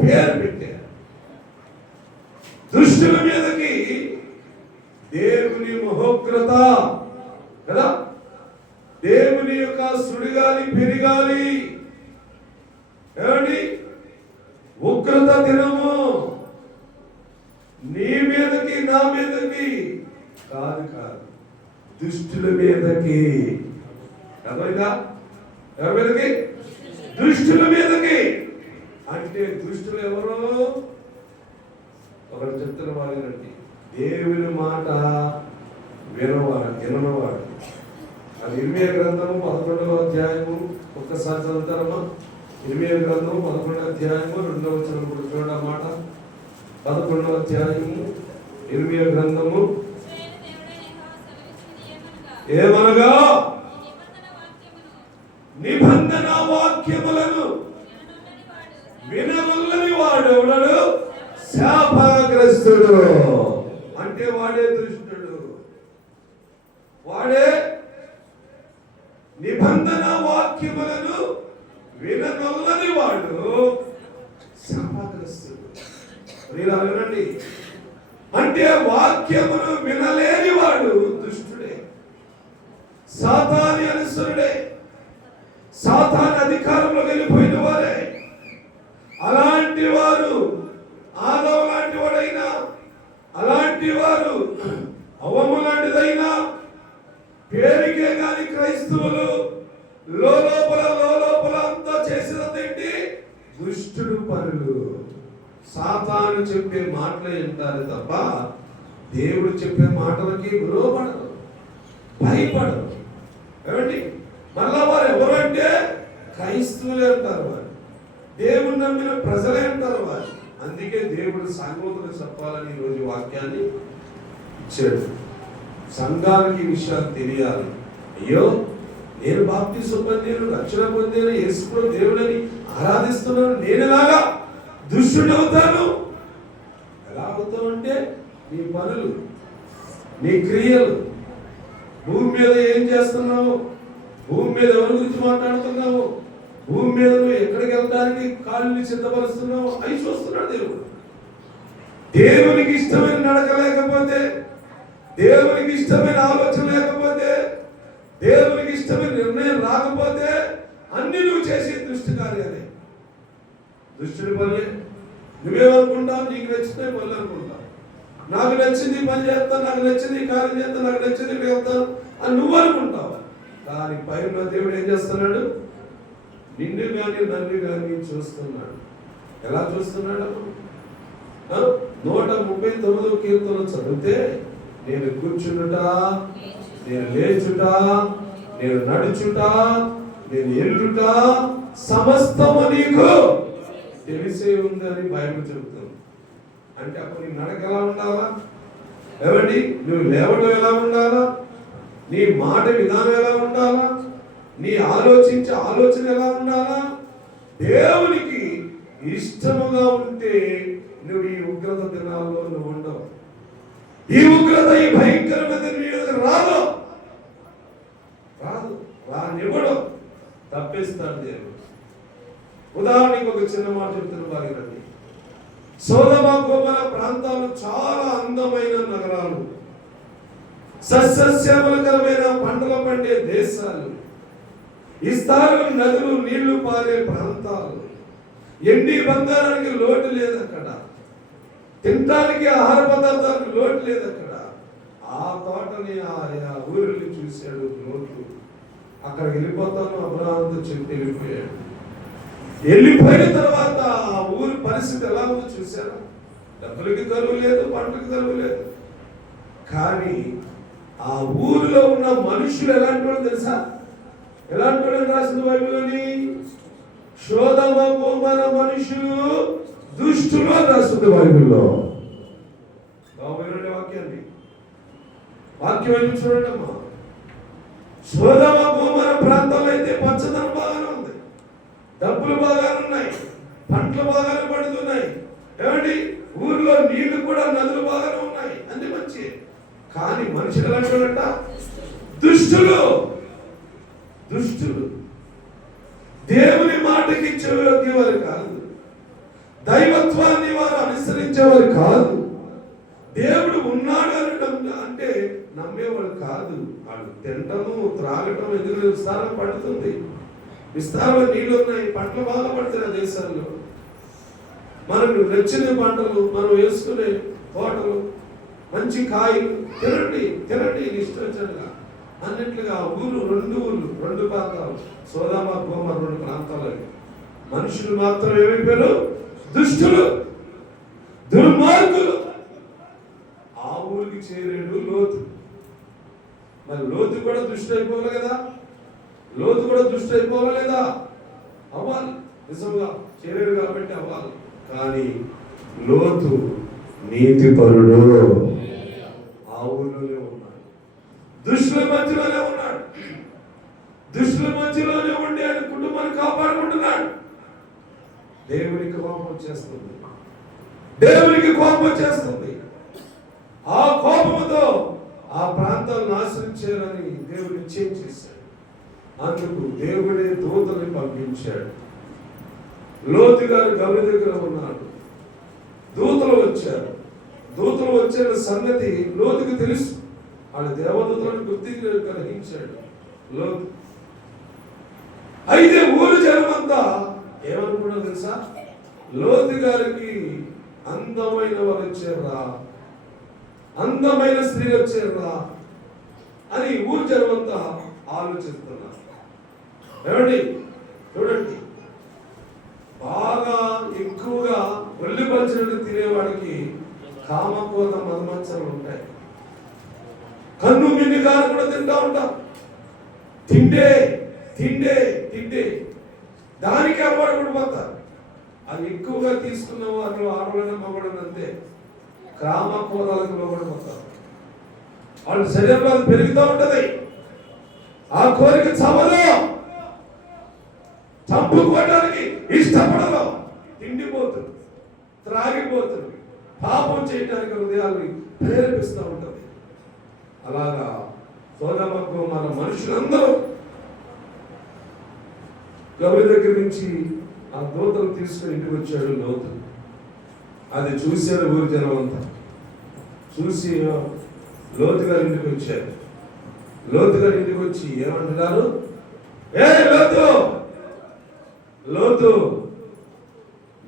పేరు పెట్టారు. దుష్టుల మీదకి దేవుని మహోగ్రత కదా, దేవుని యొక్క సుడిగాలి, పెరిగాలి, ఏమండి ఉగ్రత దినము నీ మీదకి, నా మీదకి కాదు, దుష్టుల మీదకి. అర్థమైందా? ఎవరి మీదకి? దుష్టుల మీదకి. అంటే దుష్టులు ఎవరు? ఒకరు చెప్తున్న వాళ్ళండి, దేవుని మాట వినవాడు. అది ఇర్మియా గ్రంథము 11వ అధ్యాయము, ఒక్కసారి చదువుతారమ్మా. ఇర్మియా గ్రంథము 11వ అధ్యాయము 2వ వచనం కూడా చూడండి. మాట 11వ అధ్యాయము ఇర్మియా గ్రంథము ఏమనగా నిబంధన వాక్యములను వినవల్లని వాడెవడడు శాపగ్రస్తుడు. అంటే వాడే దుష్టుడు, వాడే నిబంధన వాక్యములను వినవల్లని వాడు శాపగ్రస్తుడు. వినండి, అంటే వాక్యమును వినలేని వాడు దుష్టుడే, సాతాని అనుసరుడే, సాతాని అధికారంలో వెళ్ళిపోయిన వారే. అలాంటి వారు ఆదము లాంటి వాడైనా, అలాంటి వారు అవము లాంటిదైనా, పేరుకే గాని క్రైస్తవులు లోపల అంతా చేసినదేంటి? దుష్టుడు పనులు, సాతాను చెప్పే మాటలే వింటారు తప్ప దేవుడు చెప్పే మాటలకి విలువపడరు, భయపడరు. ఏమండి, మళ్ళా వారు ఎవరంటే క్రైస్తవులే అంటారు, వారు దేవుని నమ్మిన ప్రజలే అంటారు వారు. అందుకే దేవుడు సంఘములకు చెప్పాలని ఈరోజు వాక్యాన్ని ఇచ్చాడు. సంఘానికి ఈ విషయాలు తెలియాలి. అయ్యో, నేను బాప్తిసం పొందాను, రక్షణ పొందాను, యేసు దేవుడని ఆరాధిస్తున్నాను, నేను ఎలాగా దుష్టుడు అవుతాను? ఎలా అవుతావు అంటే నీ పనులు, నీ క్రియలు, భూమి మీద ఏం చేస్తున్నావు, భూమి మీద ఎవరి గురించి మాట్లాడుతున్నావు, భూమి మీద నువ్వు ఎక్కడికి వెళ్ళడానికి కాళ్ళని సిద్ధపరుస్తున్నావు, అవి చూస్తున్నాడు దేవుడు. దేవునికి ఇష్టమైన నడక లేకపోతే, దేవునికి ఇష్టమైన ఆలోచన లేకపోతే, దేవునికి ఇష్టమైన నిర్ణయం రాకపోతే అన్ని నువ్వు చేసే దుష్ట కార్యాలే, దుష్టుడి పనులే. నువ్వేమనుకుంటావు? నీకు నచ్చితే పనులు అనుకుంటావు. నాకు నచ్చింది పని చేస్తాను, నాకు నచ్చింది కార్యం చేస్తాను, నాకు నచ్చింది వెళ్తాను అని నువ్వు అనుకుంటావు. కానీ పైన దేవుడు ఏం చేస్తున్నాడు? నిన్ను కానీ నన్ను కానీ చూస్తున్నాడు. ఎలా చూస్తున్నాడు? 139వ కీర్తన చదివితే, నేను కూర్చుండుట, నేను లేచుట, నేను నడుచుట, నేను ఎల్లుట సమస్తము నీకు తెలిసే ఉందని బైబిల్ చెబుతుంది. అంటే అప్పుడు నీ నడక ఎలా ఉండాలా? ఏమండి, నువ్వు లేవడం ఎలా ఉండాలా? నీ మాట విధానం ఎలా ఉండాలా? నీ ఆలోచించే ఆలోచన ఎలా ఉండాలా? దేవునికి ఇష్టముగా ఉంటే నువ్వు ఈ ఉగ్రత దినాల్లో నువ్వు ఉండవు. ఈ ఉగ్రత, ఈ భయంకరమైన రాదు, రాదు, రానివ్వడం, తప్పిస్తాడు దేవుడు. ఉదాహరణకి ఒక చిన్న మాట చెప్తున్న బాగా, సొదొమ గొమొర్రా ప్రాంతాలు చాలా అందమైన నగరాలు, సస్యశ్యామలకరమైన పంటలు పండే దేశాలు, ఇస్తాలు నదులు నీళ్లు పారే ప్రాంతాలు, ఎండి బంగారానికి లోటు లేదు అక్కడ, తినడానికి ఆహార పదార్థాలకు లోటు లేదు అక్కడ. ఆ తోటని ఆ ఊరిని చూశాడు లోటు. అక్కడ వెళ్ళిపోతాను అబ్రహాముతో చెప్పి వెళ్ళిపోయాడు. వెళ్ళిపోయిన తర్వాత ఆ ఊరి పరిస్థితి ఎలా ఉందో చూశారా? డబ్బులకి కరువు లేదు, పంటలకు కరువు లేదు. కానీ ఆ ఊరిలో ఉన్న మనుషులు ఎలాంటి వాళ్ళు తెలుసా? ఎలాంటి వాళ్ళు రాసింది బైబిల్లోని? సొదొమ గొమొర్రా మనుషులు దుష్టులు అని రాస్తుంది బైబిల్లో. వాక్యాన్ని వాక్యం చూడండి అమ్మా. సొదొమ గొమొర్రా ప్రాంతాల్లో అయితే పచ్చదనం బాగానే ఉంది, డబ్బులు బాగానే ఉన్నాయి, పంటలు బాగానే పడుతున్నాయి. ఏమండి, ఊర్లో నీళ్లు కూడా, నదులు బాగానే ఉన్నాయి, అన్ని మంచి. కానీ మనుషులు ఎలాంటి దుష్టులు, దుష్టులు. దేవుని మాటకి చెవియొగ్గేవారు కాదు, దైవత్వాన్ని వారు అనుసరించేవారు కాదు, దేవుడు ఉన్నాడు అని అంటే నమ్మేవాడు కాదు. వాళ్ళు తినటము, త్రాగటం, ఎందుకు విస్తారం పడుతుంది, విస్తారమైన నీళ్ళు ఉన్నాయి, పంటలు బాగా పడుతున్నాయి దేశాల్లో. మనకు నచ్చిన పంటలు, మనం వేసుకునే తోటలు, మంచి కాయలు, తినండి తినండి ఇష్టంగా అన్నిట్లుగా. ఊరు, రెండు ప్రాంతాలు, సొదొమ గొమొర్రా 2 ప్రాంతాలు. మనుషులు మాత్రం ఏమైపోయారు? దుష్టులు, దుర్మార్గులు. ఆ ఊరికి చేరాడు లోతు. మరి లోతు కూడా దుష్టు అయిపోవాలి కదా, లోతు కూడా దుష్టు అయిపోవాలి లేదా? అవ్వాలి, నిజంగా చేరాడు కాబట్టి అవ్వాలి. కానీ లోతు నీతిపరుడు, ఆ ఊరిలోనే ఉన్నాడు, దుష్టుల మధ్యలోనే ఉన్నాడు, దుష్టుల మధ్యలోనే ఉండి ఆయన కుటుంబాన్ని కాపాడుకుంటున్నాడు. దేవునికి కోపం వచ్చేస్తుంది, దేవునికి కోపం వచ్చేస్తుంది. ఆ కోపంతో ఆ ప్రాంతాలు నాశనం చేయాలని దేవుడు నిశ్చయం చేశాడు. అందుకు దేవుడే దూతల్ని పంపించాడు. లోతు గారు గవి దగ్గర ఉన్నాడు, దూతలు వచ్చారు. దూతలు వచ్చే సంగతి లోతుకి తెలుసు. వాళ్ళ దేవదూతలను గుర్తించి కలిగించాడు లోతు. అయితే ఊరు జనమంతా ఏమనుకున్నా తెలుసా? లోతు గారికి అందమైన వారు వచ్చారా, అందమైన స్త్రీలు వచ్చారా అని ఊరు జనమంతా ఆలోచిస్తున్నారు. ఏమండి, చూడండి, బాగా ఎక్కువగా ఉల్లి పలిచినట్టు తినేవాడికి కామకోత మదమచ్చలు ఉంటాయి. కన్ను మిన్నిగాను కూడా తింటా ఉంటాం. తిండే తిండే తిండే దానికి అలవాటు పడిపోతారు. అది ఎక్కువగా తీసుకున్న వారు ఆడవాళ్ళని మగవాళ్ళని అంతే కామకోతాలకు లోబడిపోతారు. వాళ్ళ శరీరంలో అది పెరుగుతూ ఉంటది. ఆ కోరిక చవలో చంపుకోవడానికి ఇష్టపడరు. తిండిపోతురు, త్రాగిపోతురు, పాపం చేయడానికి హృదయాన్ని ప్రేరేపిస్తూ ఉంటుంది. అలాగా సోదమకు మన మనుషులందరూ గౌరి దగ్గర నుంచి ఆ దూతలు తీసుకుని ఇంటికి వచ్చాడు లోతు. అది చూశారు ఊరి జనం అంతా. చూసి లోతు గారి ఇంటికి వచ్చారు. లోతు గారి ఇంటికి వచ్చి ఏమంటున్నారు? ఏ లోతు, లోతు,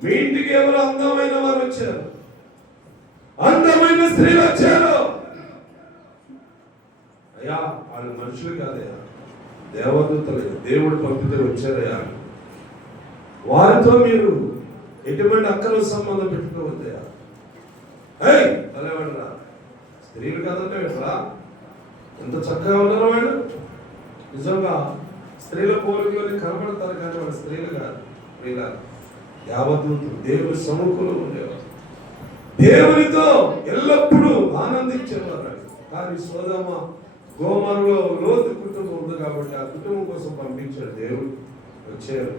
మీ ఇంటికి ఎవరు అందమైన వారు వచ్చారు, అందమైన స్త్రీలు వచ్చారు. అయ్యా వాళ్ళు మనుషులు కాదయ్యా, దేవదూతలు, దేవుడు పంపితే వచ్చారయ్యా. వారితో మీరు ఎటువంటి అక్కల సంబంధం పెట్టుకోవద్దయ్యా. అలేవాడురా, స్త్రీలు కాదంటే రా, ఎంత చక్కగా ఉన్నారో వాళ్ళు. నిజంగా స్త్రీల పోలికలోనే కనబడతారు, కానీ వాళ్ళు స్త్రీలు కాదు. ఇలా యావదూతులు దేవుని సముఖంలో ఉండేవారు, దేవునితో ఎల్లప్పుడూ ఆనందించేవారు. కానీ సోదమ గోమరలో లోతు కుటుంబం ఉంది కాబట్టి ఆ కుటుంబం కోసం పంపించాడు దేవుడు. వచ్చారు,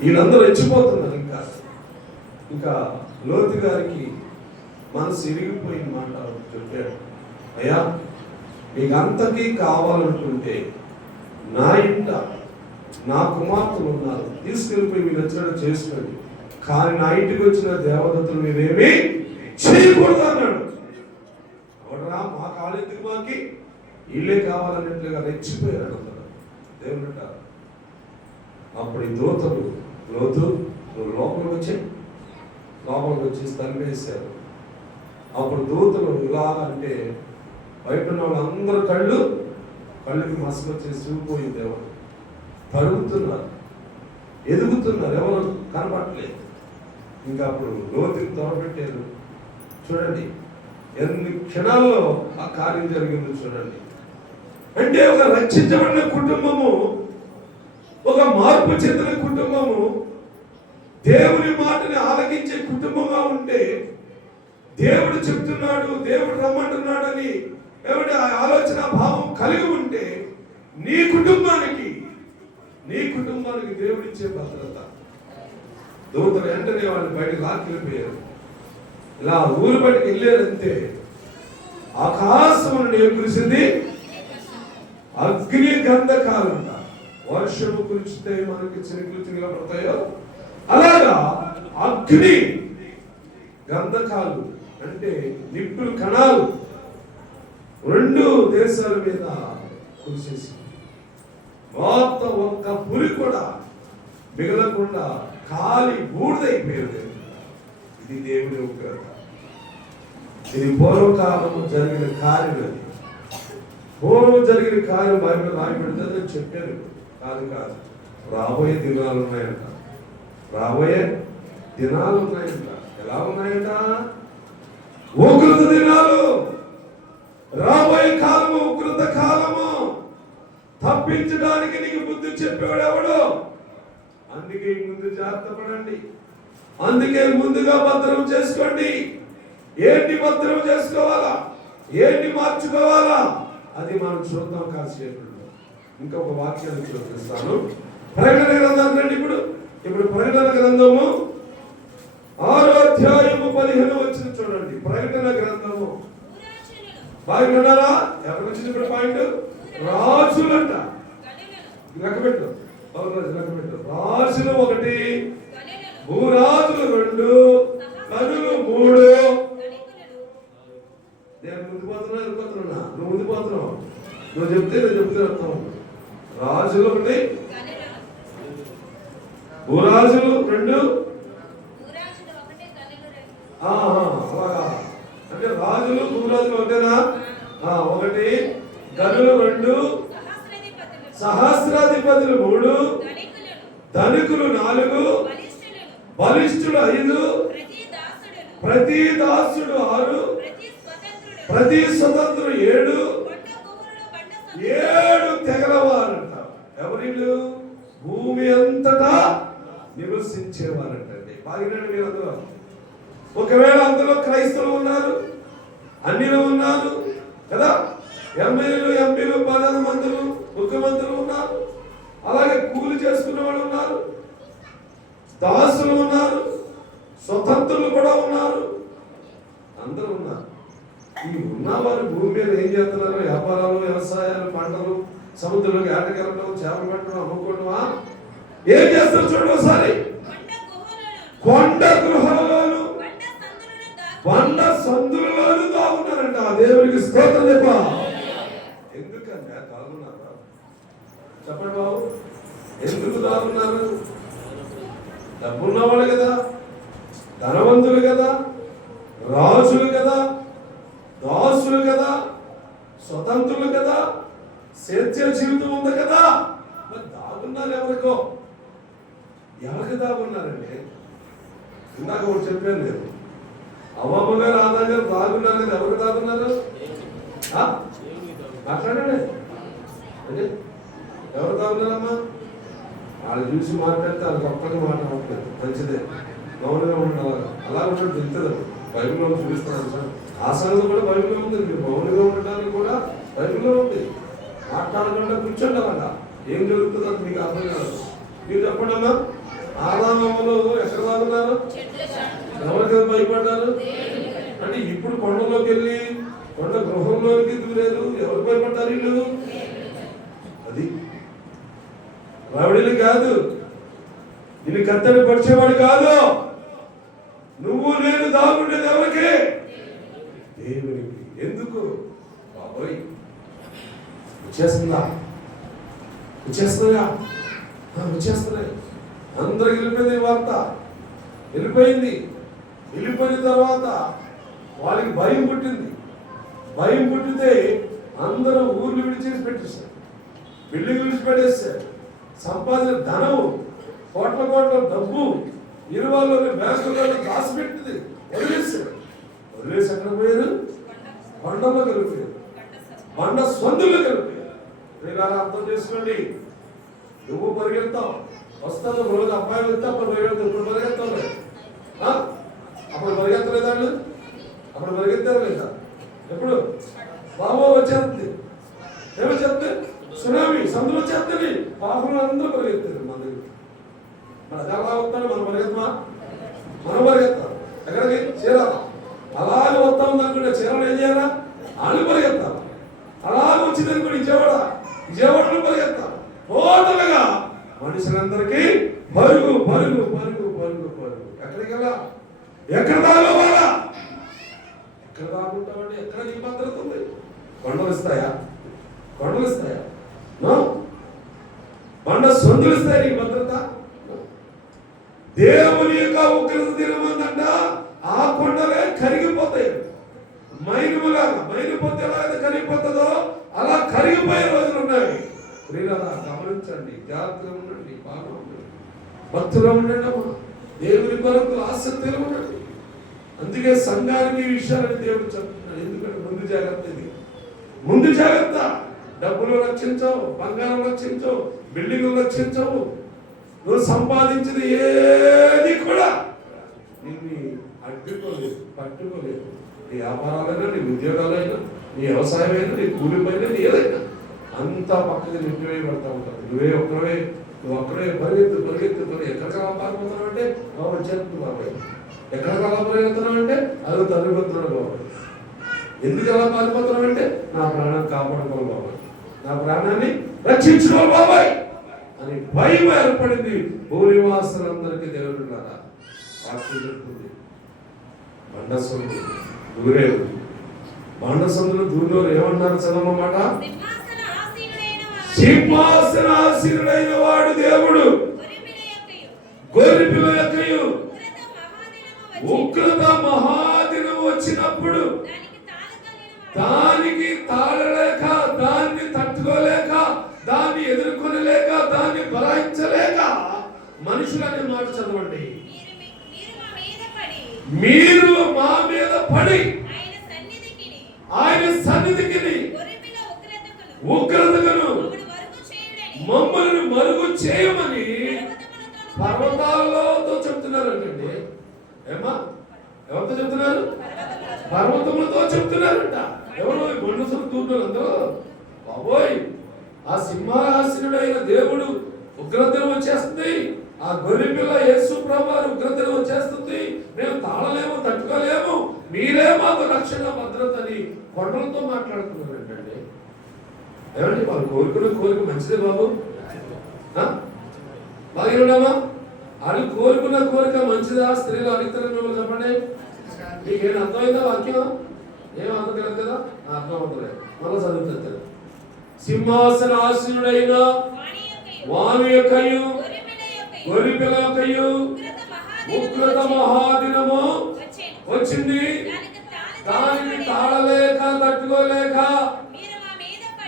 వీళ్ళందరూ రెచ్చిపోతున్నారు. ఇంకా లోతు గారికి మనసు ఇరిగిపోయిన మాట చెప్పాడు. అయ్యా మీకు అంతకీ కావాలనుకుంటే నా ఇంట నా కుమార్తెలు ఉన్నారు, తీసుకెళ్ళిపోయి మీరు వచ్చినట్టు చేసుకోండి, కానీ నా ఇంటికి వచ్చిన దేవదత్తులు మీరేమీ చేయకూడదు అన్నాడు. ఎవడరా మా కాళ్ళెత్తుకు మాకి ఇల్లే కావాలన్నట్లుగా రెచ్చిపోయాడు అందరూ దేవుడు. అప్పుడు ఈ దూతలు లోతు నువ్వు లోపలికి వచ్చి తలిపేశారు. అప్పుడు దూతలు ఇలా అంటే బయట ఉన్న వాళ్ళందరూ కళ్ళకి మసక వచ్చేసి చూపోయింది. ఎవరు తడుగుతున్నారు, ఎదుగుతున్నారు, ఎవరు కనపడలేదు. ఇంకా అప్పుడు లోతుకి తోడబెట్టారు. చూడండి ఎన్ని క్షణాల్లో ఆ కార్యం జరిగిందో చూడండి. అంటే ఒక రక్షించబడిన కుటుంబము, ఒక మార్పు చెందిన కుటుంబము, దేవుని మాటని ఆలకించే కుటుంబంగా ఉంటే, దేవుడు చెప్తున్నాడు, దేవుడు రమ్మంటున్నాడని ఎవడి ఆలోచన భావం కలిగి ఉంటే నీ కుటుంబానికి దేవుడిచ్చే భద్రత. దూతలు వెంటనే వాళ్ళు బయటకు లాక్కెళ్ళిపోయారు. ఇలా ఊరు బయటకు వెళ్ళారంతే ఆకాశం నుండి కురిసింది అగ్ని గంధకాలు. వర్షము కురిస్తే మనకి చినుకులు పడతాయో అలాగా అగ్ని గంధకాలు అంటే నిప్పులు కణాలు రెండు దేశాల మీద కురిసేసి మొత్తం ఒక్క పులి కూడా మిగలకుండా కాలి బూడిదైపోయేది. ఇది దేవుని ఉగ్రత. ఇది పూర్వకాలము జరిగిన కార్యం. పూర్వం జరిగిన కార్యం బైబిల్ రాయబడిందని చెప్పాను. కాదు, రాబోయే దినాలు ఉన్నాయంట. రాబోయే దినాలు ఉన్నాయంట. ఎలా ఉన్నాయంట? ఉగ్రత దినాలు. రాబోయే కాలము ఉగ్రత కాలము. తప్పించడానికి నీకు బుద్ధి చెప్పేవాడు ఎవడు? అందుకే ముందు జాగ్రత్త పడండి. అందుకే ముందుగా భద్రం చేసుకోండి. ఏంటి భద్రం చేసుకోవాలా, ఏంటి మార్చుకోవాలా, అది మనం చూద్దాం కాసేపు. ఇంకొక వాక్యాన్ని చూపిస్తాను. ప్రకటన గ్రంథం రండి. ఇప్పుడు ప్రకటన గ్రంథము 6వ అధ్యాయము 15వ వచనం చూడండి. ప్రకటన గ్రంథము బాగా ఉన్నారా? ఎవరు వచ్చింది ఇప్పుడు పాయింట్? రాజులంట. లెక్కబెట్టు, రాజులు 1, భూరాజులు 2, కనులు 3. నేను ముందు వెళ్ళిపోతున్నా, నువ్వు ముందు పోతున్నావు. నువ్వు చెప్తే నేను చెప్తే అర్థం. రాజులు 1, భూరాజులు 2. అలాగా అంటే రాజులు భూరాజులు ఒకటేనా? 1, గనులు 2, సహస్రాధిపతులు 3, ధనికులు 4, బలిష్ఠుడు 5, ప్రతి దాసుడు 6, ప్రతి స్వతంత్రుడు 7, 7 తెగలవారంట. ఎవరిలు? భూమి అంతటా నివసించేవారంటండి. బాగినాడు మీరు అందులో. ఒకవేళ అందులో క్రైస్తవులు ఉన్నారు, అన్యులు ఉన్నారు కదా, ఎమ్మెల్యేలు, ఎంపీలు, ప్రధానమంత్రులు, ముఖ్యమంత్రులు ఉన్నారు, అలాగే కూలి చేసుకున్న వాళ్ళు ఉన్నారు, దాసులు ఉన్నారు, స్వతంత్రులు కూడా ఉన్నారు, అందరూ ఉన్నారు. ఈ ఉన్నవారు భూమి మీద ఏం చేస్తున్నారు? వ్యాపారాలు, వ్యవసాయాలు, పంటలు, సముద్రంలోకి ఆటకెళ్ళడం, చేపలు పట్టడం, అమ్ముకోవడమా? ఏం చేస్తారు చూడండి ఒకసారి. కొండ గృహాలను, కొండ సందులలోను దాగున్నారంట. ఆ దేవునికి స్తోత్రం చెప్ప. ఎందుకంటే దాగున్నారా? చెప్పండి బాబు, ఎందుకు దాగున్నారు? డబ్బున్నవాళ్ళు కదా, ధనవంతులు కదా, రాజులు కదా, దాసులు కదా, స్వతంత్రులు కదా, స్వేచ్ఛ జీవితం ఉంది కదా. మరి దాగున్నారు ఎవరికో? ఎవరికి దాగున్నారండి? ఇందాక ఒకటి చెప్పాను నేను, అమ్మమ్మ గారు, ఆదా గారు దాగున్నారు కదా. ఎవరికి దాగున్నారు? మాట్లాడండి. అంటే ఎవరు దాగున్నారమ్మా? వాళ్ళు చూసి మాట్లాడితే అది గొప్పగా మాట్లాడట్లేదు. మంచిదే, మౌనంగా ఉండాలి. అలా ఉండడం తెలుస్తుంది. బైబిల్లో చూపిస్తున్నాను సార్. ఆ సంగతి కూడా బైబిల్లో ఉంది. మీరు మౌనంగా ఉండడానికి కూడా బైబిల్లో ఉంది. మాట్లాడకుండా కూర్చోండి. అలాగా ఏం జరుగుతుందో అది మీకు అర్థం కాదు. మీరు చెప్పండి అమ్మా, ఆదామమ్మలు ఎక్కడ దాగున్నారు? ఎవరికైనా భయపడ్డారు అంటే ఇప్పుడు కొండలోకి వెళ్ళి కొండ గృహంలోకి దూరారు. ఎవరు భయపడ్డారు? వీళ్ళు. అది రావిడిని కాదు, నిన్ను కత్తెని పరిచేవాడు కాదు. నువ్వు నేను దాగుండేది ఎవరికి? దేవునికి. ఎందుకు? బాబోయ్ వచ్చేస్తుందా? వచ్చేస్తుందా? వచ్చేస్తున్నాయి. అందరికి వెళ్ళిపోయింది వార్త. వెళ్ళిపోయింది. వెళ్ళిపోయిన తర్వాత వాళ్ళకి భయం పుట్టింది. భయం పుట్టితే అందరూ ఊర్లు విడిచేసి పెట్టేశారు, బిల్డింగ్ విడిచిపెట్టేశారు. సంపాదన ధనం, కోట్ల కోట్ల డబ్బు ఇరువాళ్ళని బ్యాంకులలో దాచిపెట్టింది వదిలేశారు. వదిలేసి ఎక్కడ పోయారు? బండలో కలిపారు, బండ స్వందులో కలిపారు. మీరు అలా అర్థం చేసుకోండి. నువ్వు పరిగెత్తావు, వస్తాను రోజు అబ్బాయి వెళ్తే అప్పుడు పరిగెడతావు. ఇప్పుడు పరిగెత్తావు లేదు, అప్పుడు పరిగెత్తలేదాళ్ళు, అప్పుడు పరిగెత్తారు లేదా? ఎప్పుడు బాబో వచ్చేస్తుంది, ఏమో చెప్తే సునామీ సముద్రం వచ్చేస్తుంది, పాపంలో అందరూ పరిగెత్తారు. మన దగ్గర మన ఎలా వస్తాడు? మనం పరిగెత్తమా? మనం పరిగెత్తాం. ఎక్కడికి? చీరాల. అలాగే వస్తా ఉంది అనుకుంటే చీరలు ఏం చేయాలా? వాళ్ళు పరిగెత్తాలి. అలాగే వచ్చింది అనుకోండి విజయవాడలో పరిగెత్తాలి. టోటల్గా మనుషులందరికీ పరుగు పరుగు పరుగు పరుగు పరుగు. ఎక్కడికి వెళ్ళా? ఎక్కడ దాగోవాలా? ఎక్కడ దాగుంటామండి? ఎక్కడ నీ భద్రత ఉంది? కొండలు ఇస్తాయా? కొండలు ఇస్తాయా? బండ సొందులు ఇస్తాయి నీకు భద్రత? దేవుని యొక్క ఉగ్రత దినమందంట ఆ కొండలే కరిగిపోతాయి. మైనములాగా, మైనపోతే ఎలా అయితే కరిగిపోతుందో అలా కరిగిపోయే రోజులు ఉన్నాయి. ప్రియులారా గమనించండి, జాగ్రత్తగా ఉండండి, బాగా ఉండండి, భక్తులు ఉండండి అమ్మా. దేవుని కొరకు ఆసక్తిగా ఉండండి. అందుకే సంఘానికి ఈ విషయాలని దేవుడు చెప్తున్నాడు. ఎందుకంటే ముందు జాగ్రత్త. ఇది ముందు జాగ్రత్త. డబ్బులు రక్షించవు, బంగారం రక్షించవు, బిల్డింగులు రక్షించవు. నువ్వు సంపాదించింది ఏది కూడా నిన్ను అడ్డుకోలేదు, పట్టుకోలేదు. నీ వ్యాపారాలైనా, నీ ఉద్యోగాలైనా, నీ వ్యవసాయమైనా, నీ కూలిపోయినా, నీ ఏదైనా అంతా పక్కకి నింపివేయబడతా ఉంటారు. నువ్వు ఒక్కడే పరిగెత్తు పరిగెత్తు పరిగెత్తు. ఎక్కడికి అలా పారిపోతున్నావు అంటే బాబు వచ్చేస్తుంది బాబాయ్. ఎక్కడికి అలా పరిగెత్తున్నావు అంటే అది తరిగిపోతున్నాడు బాబాయ్. ఎందుకు అలా పారిపోతున్నావు అంటే నా ప్రాణాన్ని కాపాడుకోవాలి బాబాయ్, నా ప్రాణాన్ని రక్షించుకోవాలి బాబాయ్ అని భయం ఏర్పడింది భూనివాసులందరికీ. దేవుడు వాక్యం చెప్తుంది. బండసందులు దూరేరు. బండసందులు దూరేరు ఏమన్నారు చదవమాట? సింహాసనాసీనుడైన వాడు దేవుడు, గొర్రెపిల్ల యొక్కయు ఉగ్రత మహాదినం వచ్చినప్పుడు దానికి తాళలేక, దాన్ని తట్టుకోలేక, దాన్ని ఎదుర్కొనలేక, దాన్ని భరాయించలేక మనుషులనే మాట చదవండి. మీరు మా మీద పడి ఆయన సన్నిధికి ఉగ్రతను మమ్మల్ని మరుగు చేయమని పర్వతాలతో చెప్తున్నారంటండి. ఏమా ఎవరితో చెప్తున్నారు? పర్వతములతో చెప్తున్నారంట. ఎవరు? గొండుసులు తూర్పులు అందరూ. బాబోయ్, ఆ సింహాసనుడైన దేవుడు ఉగ్రతను వచ్చేస్తుంది, ఆ గొర్రె పిల్ల యేసు ప్రభువారు ఉగ్రతను వచ్చేస్తుంది, మేము తాళలేము, తట్టుకోలేము, మీరే మాకు రక్షణ భద్రతని కొండలతో మాట్లాడుతున్నారు ఏంటండి. ఏమండి వాళ్ళు కోరుకున్న కోరిక మంచిదే బాబు, బాగా వాళ్ళు కోరుకున్న కోరిక మంచిదా? స్త్రీలు అడుగుతారని మిమ్మల్ని చెప్పండి. మీకేం అర్థమైందా వాక్యం? ఏం అర్థం కాదు కదా, అర్థం అవుతుంది. మళ్ళీ చదువుతారు. సింహాసనాసీనుడైన వాని యొక్కయు గొర్రె పిల్ల యొక్కయు ఉగ్రత మహాదినము వచ్చింది, దానికి తాళలేక తట్టుకోలేక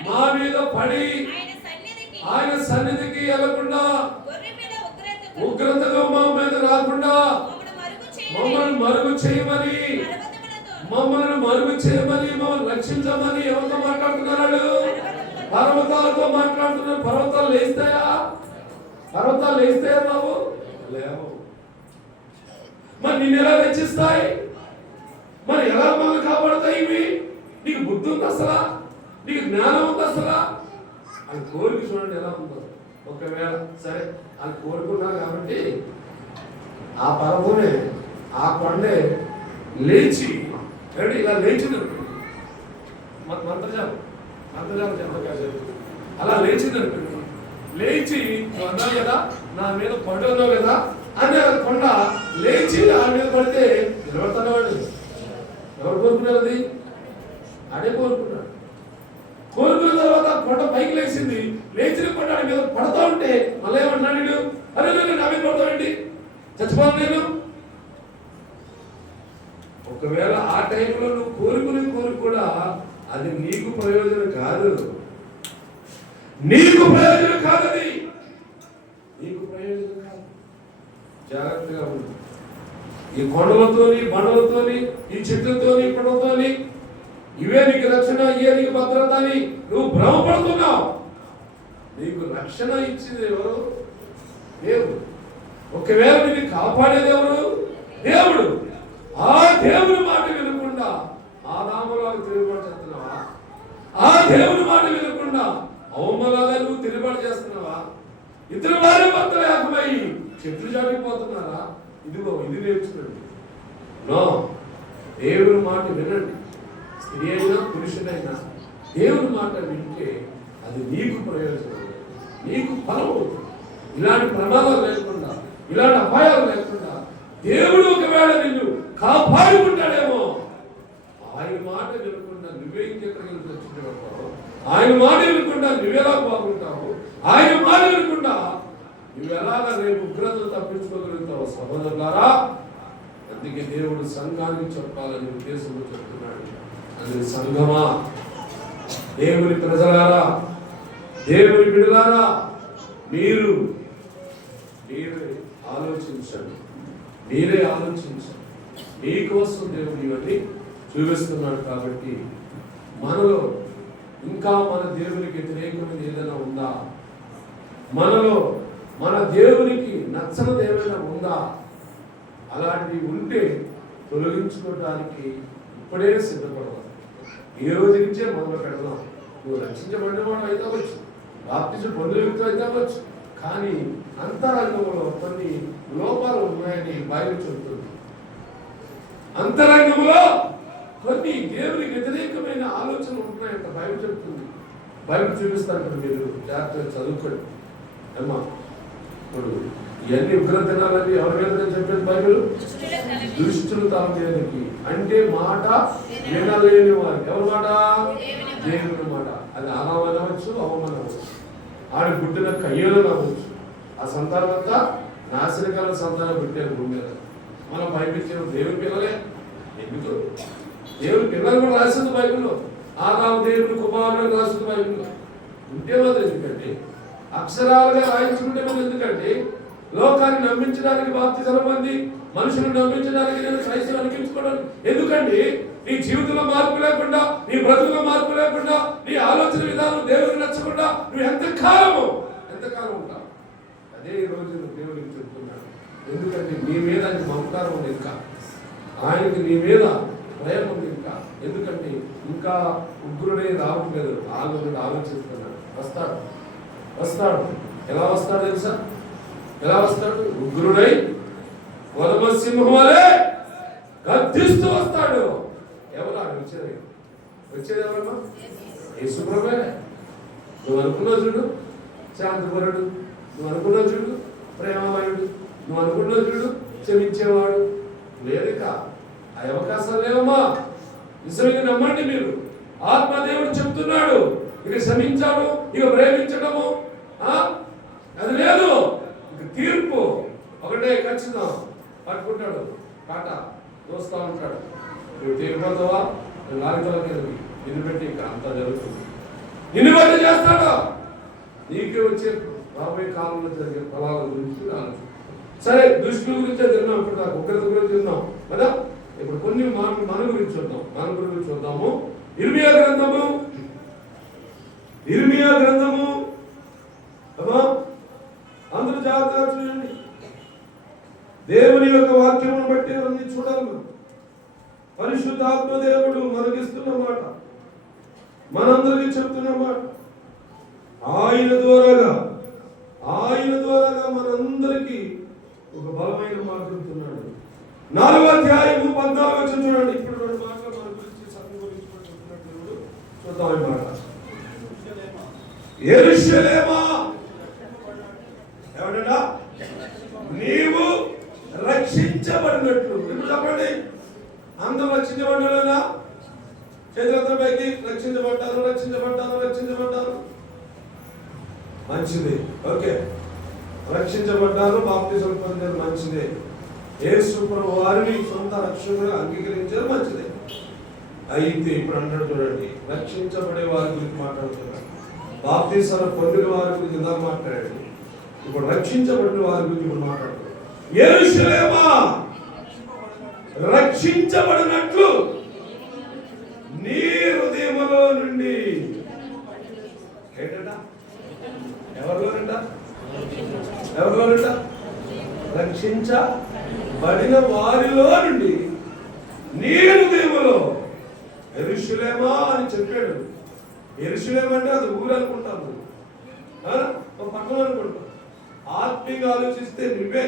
మా మీద పడి ఆయన సన్నిధికి వెళ్ళకుండా, ఉగ్రతగా మా మీద రాకుండా మమ్మల్ని మరుగు చేయమని, మమ్మల్ని రక్షించమని ఎవరితో మాట్లాడుతున్నాడు? పర్వతాలతో మాట్లాడుతున్నారు. పర్వతాలు లేస్తాయా? పర్వతాలు లేస్తాయా బాబు? లేవు. మరి నిన్ను ఎలా రక్షిస్తాయి? మరి ఎలా మనల్ని కాపాడుతాయి ఇవి? నీకు బుద్ధి ఉంది అసలా? నీకు జ్ఞానం ఉంది అసలా? అది కోరిక చూడండి ఎలా ఉందో. ఒకవేళ సరే అది కోరుకున్నారు కాబట్టి ఆ పర్వతమే, ఆ కొండే లేచి ఇలా లేచిందనుకోండి, మంత్రజాలం అలా లేచిందనుకోండి, లేచి అన్నావు కదా నా మీద పడున్నావు కదా అని కొండ లేచి ఆ మీద పడితే నిలబడుతున్నవాడు ఎవరు కోరుకున్నారు? అది అడే కోరుకున్నాడు. కోరుకున్న తర్వాత కొండ పైకి లేచింది, లేచిన కొండ ఆడి మీద పడతా ఉంటే మళ్ళీ ఏమంటున్నాడు? అరే నేను నా మీద పడతానండి, చచ్చిపోను నేను. ఒకవేళ ఆ టైంలో నువ్వు కోరుకునే కోరిక కూడా అది నీకు ప్రయోజనం కాదు, నీకు ప్రయోజనం కాదు, అది నీకు ప్రయోజనం కాదు. జాగ్రత్తగా ఉంది. ఈ కొండలతోని, బండలతోని, ఈ చెట్లతోని, కొండలతోని ఇవే నీకు రక్షణ, ఇవే నీకు భద్రత అని నువ్వు భ్రమపడుతున్నావు. నీకు రక్షణ ఇచ్చింది ఎవరు? దేవుడు. ఒకవేళ నిన్ను కాపాడేది ఎవరు? దేవుడు. ఆ దేవుని మాట వినకుండా ఆదాములాగా తిరుగుబాటు చేస్తున్నావా? ఆ దేవుని మాట వినకుండా అవమలాగా నువ్వు తిరుగుబాటు చేస్తున్నావా? ఇద్దరు భార్య భర్తలు ఏకమై చెట్లు చాటిపోతున్నారా? ఇదిగో ఇది నేర్చుకోండి. నో, దేవుని మాట వినండి. స్త్రీ అయినా పురుషుడైనా దేవుని మాట వింటే అది నీకు ప్రయోజనం, నీకు ఫలం అవుతుంది. ఇలాంటి ప్రమాదాలు లేకుండా, ఇలాంటి అపాయాలు లేకుండా దేవుడు ఒకవేళ నిన్ను కాపాడుకుంటాడేమో. ఆయన మాట వినకుండా నువ్వే ఇంకెక్కడికి వచ్చినప్పుడు, ఆయన మాట వినకుండా నువ్వెలా బాగుంటావు? ఆయన మాట వినకుండా నువ్వెలాగా రేపు ఉగ్రతలు తప్పించుకోగలుగుతావు? సహోదరులారా, అందుకే దేవుడు సంఘానికి చెప్పాలని ఉద్దేశంలో చెప్తున్నాడు. అందుకే సంఘమా, దేవుని ప్రజలారా, దేవుని బిడ్డలారా, మీరే ఆలోచించండి, మీరే ఆలోచించండి. మీకోసం దేవుడు ఇవన్నీ చూపిస్తున్నాడు. కాబట్టి మనలో ఇంకా మన దేవునికి వ్యతిరేకమైన ఏదైనా ఉందా? మనలో మన దేవునికి నచ్చనిది ఏమైనా ఉందా? అలాంటివి ఉంటే తొలగించుకోవడానికి ఇప్పుడే సిద్ధపడదాం. ఈ రోజు నుంచే మొదలు పెడదాం. నువ్వు రక్షించబడిన వాడు అయితే అవ్వచ్చు, బాప్తిజం పొందిన వ్యక్తి అయితే అవ్వచ్చు, కానీ అంతరంగంలో కొన్ని లోపాలు ఉన్నాయని బైబిల్ చెబుతుంది. అంతరంగంలో కొన్ని దేవునికి వ్యతిరేకమైన ఆలోచనలు ఉంటున్నాయంట బైబిల్ చెప్తుంది. బైబిల్ చూపిస్తాను, మీరు జాగ్రత్తగా చదువుకోండి. అమ్మా, ఇప్పుడు ఇవన్నీ ఉగ్రత తినాలని ఎవరి మీద చెప్పేది బైబిల్? దుష్టులు తమ మీదకి, అంటే మాట వినలేని వారు. ఎవరి మాట? దేవుని మాట. అది ఆదామనవచ్చు, అవమానవచ్చు, ఆడ పుట్టిన కయ్యలు అవ్వచ్చు. ఆ సంతానం అంతా నాశనకాల సంతానం పెట్టారు భూమి మీద. మనం భయపించిన దేవుని పిల్లలే. ఎందుకు? దేవుని పిల్లలు కూడా రాసింది బైబిల్లో. ఆదాము దేవుని కుమారుడు రాసింది బైబిల్లో. ఉంటే మాత్రం ఎందుకంటే, అక్షరాలుగా రాయించుకుంటే మనం ఎందుకంటే లోకాన్ని నమ్మించడానికి బాప్తిజం పొంది, మనుషులను నమ్మించడానికి నేను క్రైస్తవుని అనిపించుకోవడానికి. ఎందుకండి నీ జీవితంలో మార్పు లేకుండా, నీ బ్రతుకులో మార్పు లేకుండా, నీ ఆలోచన విధానం దేవుడికి నచ్చకుండా నువ్వు ఎంతకాలం ఉంటావు? అదే ఈ రోజు దేవుడికి చెప్తున్నాడు. ఎందుకంటే నీ మీద ఆయన మమకారం ఉంది, ఇంకా ఆయనకి నీ మీద ప్రేమ ఉంది ఇంకా. ఎందుకంటే ఇంకా ఉగ్రుడే రావట్లేదు, ఆలోచిస్తున్నాడు. వస్తాడు. ఎలా వస్తాడు తెలుసా? ఎలా వస్తాడు? ఉగ్రుడై కొదమ సింహం వలె గర్జిస్తూ వస్తాడు. ఎవరు వచ్చేది ఎవరమ్మా? యేసు ప్రభువే. నువ్వు అనుకున్నావు చూడు శాంతపరుడు, నువ్వు అనుకున్నావు చూడు ప్రేమమయుడు, నువ్వు అనుకున్నావు చూడు క్షమించేవాడు. లేదుక ఆ అవకాశాలు లేవమ్మా. నిజంగా నమ్మండి మీరు. ఆత్మదేవుడు చెప్తున్నాడు, ఇక క్షమించాడు, ఇక ప్రేమించడము అది లేదు. ఇక తీర్పు ఒకటే ఖచ్చితం. పట్టుకుంటాడు, కాట దోస్తా ఉంటాడు. నువ్వు తీరిపోతావా? లారికలకి నిన్ను పెట్టి ఇంకా అంతా జరుగుతుంది. నిన్ను బట్టి చేస్తాడు. నీకే వచ్చే రాబోయే కాలంలో జరిగే ఫలాల గురించి ఆలోచన. సరే, దుష్టుల గురించి తిన్నాం, ఇప్పుడు నాకు ఒకరి గురించి తిన్నాం కదా. ఇప్పుడు కొన్ని మన గురించి చూద్దాము. ఇర్మియా గ్రంథము అందరూ జాగ్రత్తగా చూడండి. దేవుని యొక్క వాక్యమును బట్టి అన్ని చూడాలి. పరిశుద్ధాత్మ దేవుడు మనకిస్తున్న మాట, మనందరికీ చెప్తున్న మాట. ఆయన ద్వారాగా మనందరికీ ఒక బలమైన మాట చెప్తున్నాడు. 4వ అధ్యాయము 14వ వచనం చూడండి. ఇప్పుడు 2 మాటలు మన గురించి సంఘం గురించి చెప్తున్నాడు దేవుడు. చూద్దాం ఈ మాట. యెరూషలేమా, ఏమంటా? నీవు రక్షించబడినట్లు. ఇప్పుడు చెప్పండి, అందరూ రక్షించబడ్డా? చేతులంతా పైకి. రక్షించబడ్డారు. మంచిది, ఓకే. రక్షించబడ్డారు, బాప్తిజం పొందారు, మంచిదే. యేసు ప్రభువు వారిని సొంత రక్షకులుగా అంగీకరించారు, మంచిదే. అయితే ఇప్పుడు అంటాడు చూడండి, రక్షించబడే వారి గురించి మాట్లాడుతున్నాడు. బాప్తిజం పొందిన వారి గురించి ఇందాక మాట్లాడాడు. ఇప్పుడు రక్షించబడిన వారి గురించి ఇప్పుడు మాట్లాడుతున్నాడు. యెరూషలేమా, రక్షించబడినట్లు నీ హృదయములో నుండి ఏంటంట? ఎవరిలోనంట? రక్షించబడిన వారిలో నుండి నీ హృదయములో. యెరూషలేమా అని చెప్పాడు. యెరూషలేం అంటే అది ఊరు అనుకుంటాము, ఒక పట్టణం అనుకుంటాం. ఆత్మీయంగా ఆలోచిస్తే నువ్వే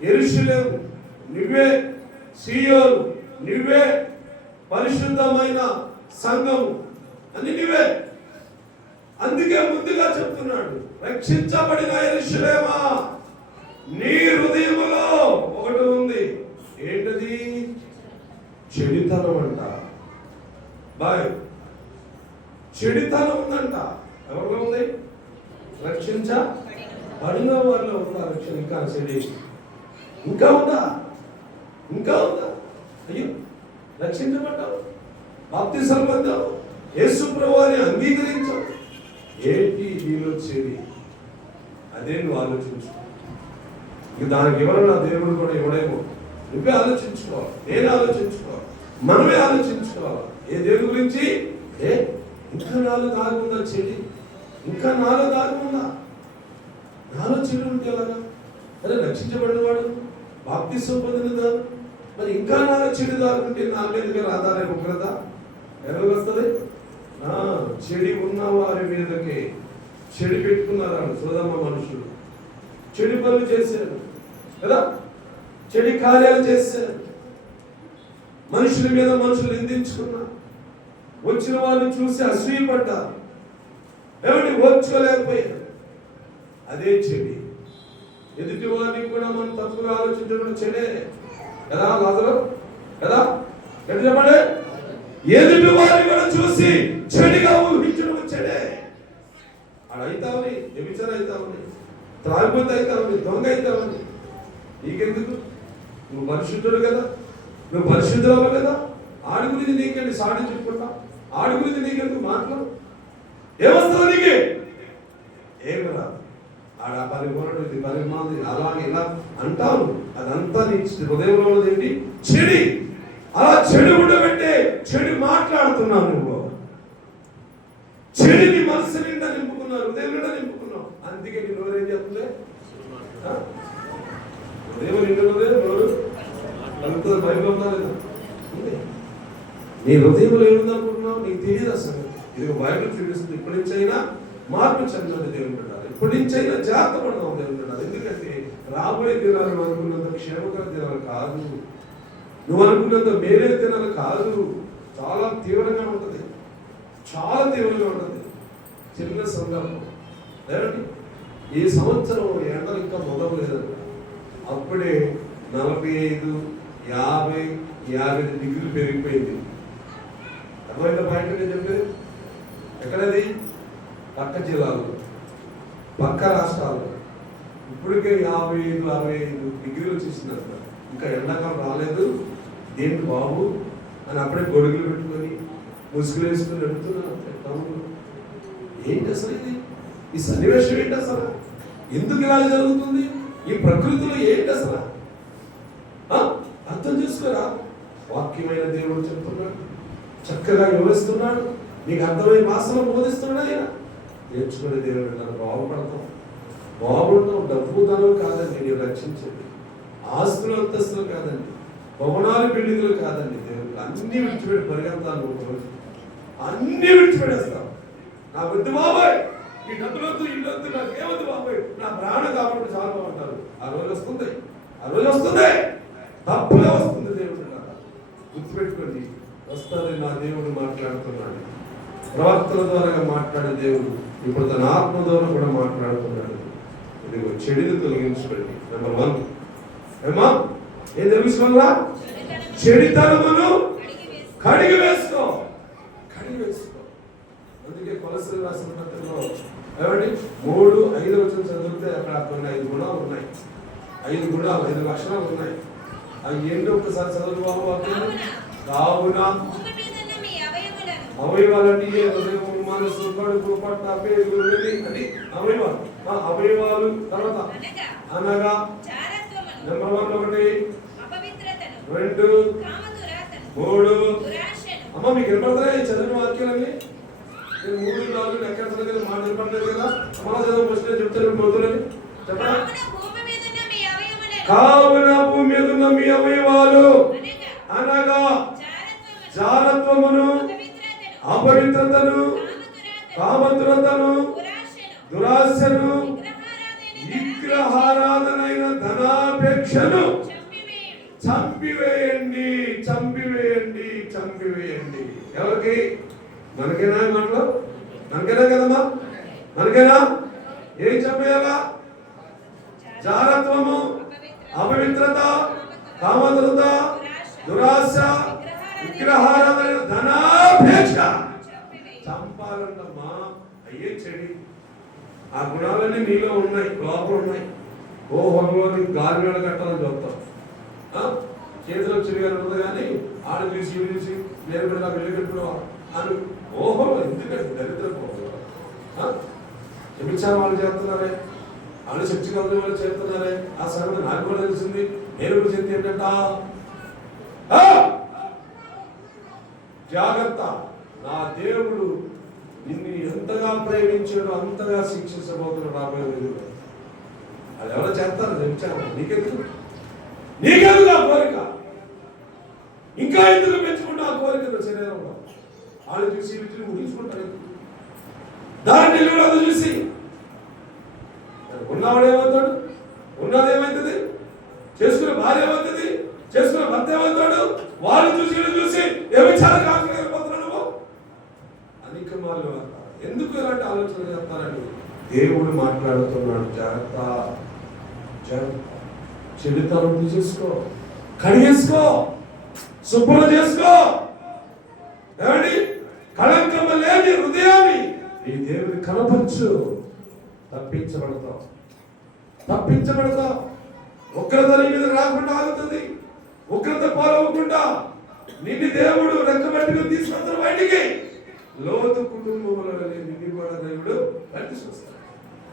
యెరూషలేము, నువ్వే సీయోను, నువ్వే పరిశుద్ధమైన సంఘము అని నువ్వే. అందుకే ముందుగా చెప్తున్నాడు, రక్షించబడిన యెరూషలేమా, నీ హృదయములో ఒకటి ఉంది. ఏంటది? చెడుతనం అంట. చెడుతనం ఉందంట. ఎవరిలో ఉంది? రక్షించబడిన వారిలో ఉందా రక్షణ? ఇంకా చెడి ఇంకా ఉందా? అయ్యో, రక్షించబడ్డావు, బాప్తిజం పొందావు, యేసు ప్రభువుని అంగీకరించావు, ఏంటి నీలో చెడి? అదే నువ్వు ఆలోచించు. ఇక దానికి ఎవరన్నా దేవుడు కూడా ఇవ్వడేమో. నువ్వే ఆలోచించుకోవాలి, నేను ఆలోచించుకోవాలి, మనమే ఆలోచించుకోవాలి. ఏ దేవుడి గురించి? ఇంకా నాలో దాగుందా చెడి? ఇంకా నాలో దాగుందా? నాలో చెడు ఉంటే ఎలాగా? అదే రక్షించబడిన వాడు, బాప్తిజం పొందినదా, మరి ఇంకా నాలో చెడు దాగుంటే నా మీదకి రాదారే ఉగ్రత ఎవరికి వస్తుంది? చెడి ఉన్న వారి మీదకి. చెడి పెట్టుకున్నారు సోదమ మనుషులు, చెడు పనులు చేశారు కదా, చెడు కార్యాలు చేశారు, మనుషుల మీద మనుషులు నిందించుకున్నారు, వచ్చిన వాళ్ళని చూసి అసూయపడ్డారు, ఏమిటి ఓర్చుకోలేకపోయారు. అదే చెడి. ఎదుటి వారిని కూడా మనం తప్పుగా ఆలోచించడం చెడే కదా. లాజరు కదా, ఎట్లా చెప్పండి? ఎదుటి వారిని కూడా చూసి చెడుగా ఊహించడం చెడే. ఆడైతావని, వ్యభిచారం అవుతావని, త్రాగుబోతు అవుతావని, దొంగ అవుతావని నీకెందుకు? నువ్వు పరిశుద్ధుడు కదా, నువ్వు పరిశుద్ధురాలు కదా. ఆడి గురించి నీకేంటి సాటి చెప్పుకుంటా? ఆడి గురించి నీకెందుకు మాట్లాడు? ఏమొస్తుంది నీకు? ఏమి రాదు. ఆడ పరిమాణం ఇది పరిమాణం అలాగే ఇలా అంటాను. అదంతా నీ హృదయంలో ఉన్నది చెడి. అలా చెడు ఉండబెట్టే చెడు మాట్లాడుతున్నావు నువ్వు. చెడిని మనసు నిండా నింపుకున్నావు, హృదయం నిండా నింపుకున్నావు. అందుకే నీ నోరు ఏం చెప్తుంది? హృదయం నిండున్నదే నోరు కలుగుతుంది. బైబిల్ ఉందా లేదా? నీ హృదయంలో ఏముందనుకుంటున్నావు నీకు తెలియదు అసలు. ఇది బైబిల్ చూపిస్తుంది. ఇప్పటి నుంచి అయినా మార్పు చెందినది దేవుని పెట్టాలి. ఇప్పటి నుంచి అయినా జాగ్రత్త పడదాం దేవుని పెట్టాలి. ఎందుకంటే రాబోయే దినాలు నువ్వు అనుకున్నంత క్షేమకర దినాలు కాదు, నువ్వు అనుకున్నంత మేలే దినాలు కాదు. చాలా తీవ్రంగా ఉంటుంది, చాలా తీవ్రంగా ఉంటుంది. చిన్న సందర్భం లేదండి, ఈ సంవత్సరం ఎండలు ఇంకా మొదలలేదండి. అప్పుడే 45, 50, 50 డిగ్రీలు పెరిగిపోయింది. అర్థమైందా పాయింట్ నేను చెప్పేది? ఎక్కడది? పక్క జిల్లాలు, పక్క రాష్ట్రాలు ఇప్పటికే 55, 65 డిగ్రీలు వచ్చేసిందంట. ఇంకా ఎండాకాలం రాలేదు దేనికి బాబు అని అప్పుడే గొడుగులు పెట్టుకొని ముసుగులు వేసుకొని నడుపుతున్నారు. ఏంటి అసలు ఇది? ఈ సన్నివేశం ఏంటి అసలు? ఎందుకు ఇలా జరుగుతుంది? ఈ ప్రకృతిలో ఏంటి అసలు? అర్థం చేసుకోరా. వాక్యమైన దేవుడు చెప్తున్నాడు, చక్కగా వివరిస్తున్నాడు, నీకు అర్థమైన భాషలో బోధిస్తున్నాడు. ఆయన నేర్చుకునే దేవుడు నన్ను బాగుపడతాం, బాగుంటాం. డబ్బు ధనం కాదండి నేను రక్షించేది, ఆస్తులు అంతస్తులు కాదండి, భవనాలు బిల్డింగ్లు కాదండి. దేవుడు అన్ని విడిచిపెట్టి పరిగెత్తాను, అన్ని విడిచిపెట్టేస్తాం. నా వద్దు బాబాయ్, ఈ డబ్బులు వద్దు, ఇల్లు వద్దు, నాకేమద్దు బాబాయ్, నా ప్రాణం కాబట్టి చాలా బాగుంటారు. ఆ రోజు వస్తుంది, ఆ రోజు వస్తుంది, తప్పుగా వస్తుంది. దేవుడు గుర్తుపెట్టుకోండి, వస్తుంది. నా దేవుడు మాట్లాడుతున్నాడు, ప్రవక్తల ద్వారా మాట్లాడే దేవుడు ఇప్పుడు తన ఆత్మ ద్వారా కూడా మాట్లాడుతున్నాడు. ఇదిగో చెడుని తొలగించుకోండి. నెంబర్ 1 ఏమా ఏం తెలుసుకోవాలా? చెడితనమును కడిగి వేసుకో, కడిగి వేసుకో. అందుకే కొలెస్ట్రాల్ రాసిన పత్రికలో ఏమండి 3-5 వచ్చిన చదివితే అక్కడ కొన్ని 5 గుణాలు ఉన్నాయి, 5 గుణాలు, 5 లక్షణాలు ఉన్నాయి. అవి ఏంటి ఒక్కసారి చదువు బాబు. కావున అవయవాలన్నీ హృదయం, మనసు, కడుపు, పొట్ట, పేగు అని అవయవాలు. అవయవాలు తర్వాత అనగా నెంబర్ 1 1, 2, 3. అమ్మ మీకు వినపడతాయి చదివిన వాక్యాలన్నీ? 3, 4 ఎక్కడ చదివిన మాట వినపడలేదు కదా? అమ్మ చదువు ఫస్ట్ చెప్తారు మొదలని చెప్పండి. కావున భూమి మీద ఉన్న మీ అవయవాలు అనగా జారత్వమును, అపవిత్రతను, కామతురతను, దురాశను, విగ్రహారాధనైన ధనాపేక్షను చంపివేయండి, చంపివేయండి, చంపివేయండి. ఎవరికి? మనకేనా? మనలో మనకేనా కదమ్మా? మనకేనా? ఏం చంపేయాలా? జారత్వము, అపవిత్రత, కామతురత, దురాశ, విగ్రహారాధన, ధనాపేక్ష చంపాలన్నమ్మా. అయ్యే చెడి. ఆ గుణాలన్నీ నీలో ఉన్నాయి, లోపల ఉన్నాయి. ఓహో నీకు గాలి వేళ కట్టాలని చెప్తాం. చేతిలో చెడిగా ఉండదు కానీ ఆడ చూసి ఇవి చూసి నేను నాకు వెళ్ళి కట్టుకున్నావా అని. ఓహో ఎందుకంటే దరిద్ర చెప్పించారు వాళ్ళు చేస్తున్నారే, వాళ్ళు చర్చి కలిగిన వాళ్ళు చేస్తున్నారే. ఆ సంగతి నాకు కూడా తెలిసింది. నేను కూడా చెప్తే ఏంటంట, జాగ్రత్త, నా దేవుడు నిన్ను ఎంతగా ప్రేమించాడో అంతగా శిక్షించబోతున్నాడు రాబోయే రోజుల్లో. వాళ్ళు ఎవరో చేస్తారు చెప్తాను. నీకెందుకు ఆ కోరిక? ఇంకా ఎందుకు పెంచుకుంటా ఆ కోరిక శరీరంలో? వాళ్ళు చూసి వీటిని ముగించుకుంటారు. దాన్ని నిలవడం చూసి ఉన్నవాడు ఏమవుతాడు? ఉన్నదేమవుతుంది? చేసుకునే భార్య ఏమవుతుంది? చేసుకునే భర్త ఏమవుతాడు? వాళ్ళు చూసి వీళ్ళు చూసి వ్యభిచారం కాకపోతున్నాడు. అనేక వాళ్ళు ఎందుకు ఇలాంటి ఆలోచన చేస్తారని దేవుడు మాట్లాడుతున్నాడు. జాగ్రత్త, జాగ్రత్త. చెడుతనం తీసేసుకో, కడిగేసుకో, శుభ్రం చేసుకో. ఏమండి? కళంకం లేని హృదయాన్ని ఈ దేవుని కనపరచు. తప్పించబడతావు, తప్పించబడతావు. ఉగ్రత నీ మీద రాకుండా ఆగుతుంది. ఉగ్రత పాలవకుండా నిన్ను దేవుడు రెక్కబట్టుకు తీసుకొస్తాడు బయటికి. లోతు కుటుంబంలో నిన్ను కూడా దేవుడు బయటికి చూస్తాడు.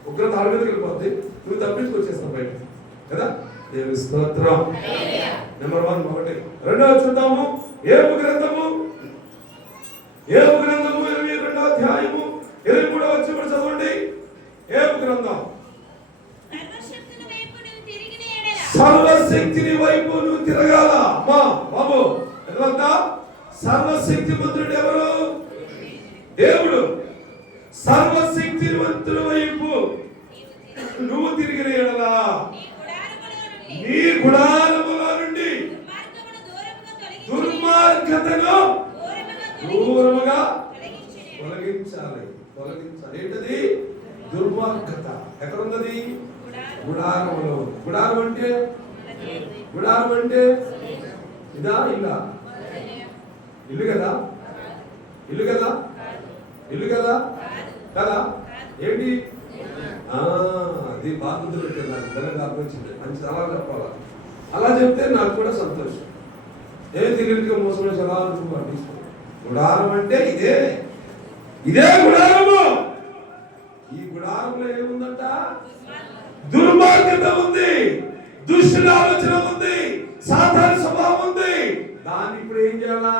ఉగ్రత ఆడ మీదకి వెళ్ళిపోద్ది, నువ్వు తప్పించుకొచ్చేస్తావు బయట కదా. దేవుని స్తోత్రం. నెంబర్ 1 ఒకటి. రెండవ చూద్దాము, ఏబు గ్రంథము 22వ అధ్యాయము 23వ వచనం చదవండి. ఏబు గ్రంథం. సర్వశక్తిని వైపు నువ్వు తిరగాల. అమ్మా బాబు ఎలా? సర్వశక్తిమంతుడు ఎవరు? దేవుడు. సర్వశక్తివంతుడి వైపు నువ్వు తిరిగిన ఎడలా నీ గుడారముల నుండి దుర్మార్గతను దూరముగా తొలగించాలి. ఏంటది? దుర్మార్గత. ఎక్కడున్నది? గుడారములో. గుడారం అంటే ఇదా? ఇల్లా? ఇల్లు కదా? ఇల్లు కదా? ఇల్లు కదా? కదా? ఏంటి? అది బాధ్యత పెట్టారు. నాకు బలంగా ఆలోచించింది. మంచి అలా చెప్పాలా? అలా చెప్తే నాకు కూడా సంతోషం. ఏం తెలియదుగా మోసం ఎలా అనుకోండి. గుడారం అంటే ఇదే గుడారము. ఈ గుడారంలో ఏముందంట? దుర్మార్గత ఉంది, దుష్టుల ఆలోచన ఉంది, సాధారణ స్వభావం ఉంది. దాన్ని ఇప్పుడు ఏం చేయాలా?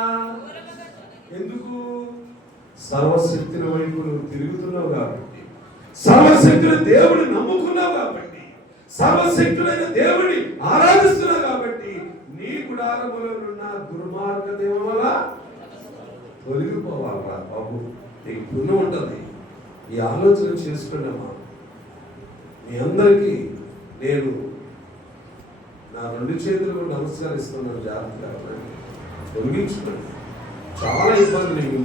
ఎందుకు? సర్వశక్తిని వైపు నువ్వు తిరుగుతున్నావు కాబట్టి, సర్వశక్తుల దేవుడిని నమ్ముకున్నావు కాబట్టి, సర్వశక్తులైన దేవుడిని ఆరాధిస్తున్నావు కాబట్టి నీ గుడారములో ఉన్న దుర్మార్గత వల్ల తొలగిపోవాలరా బాబు. నీకు పుణ్యం ఉంటుంది. ఈ ఆలోచన చేసుకున్నామా? మీ అందరికీ నేను నా 2 చేతులు నమస్కరిస్తున్నాను. జాగ్రత్తగా తొలగించుకోండి. చాలా ఇబ్బందులు ఇవి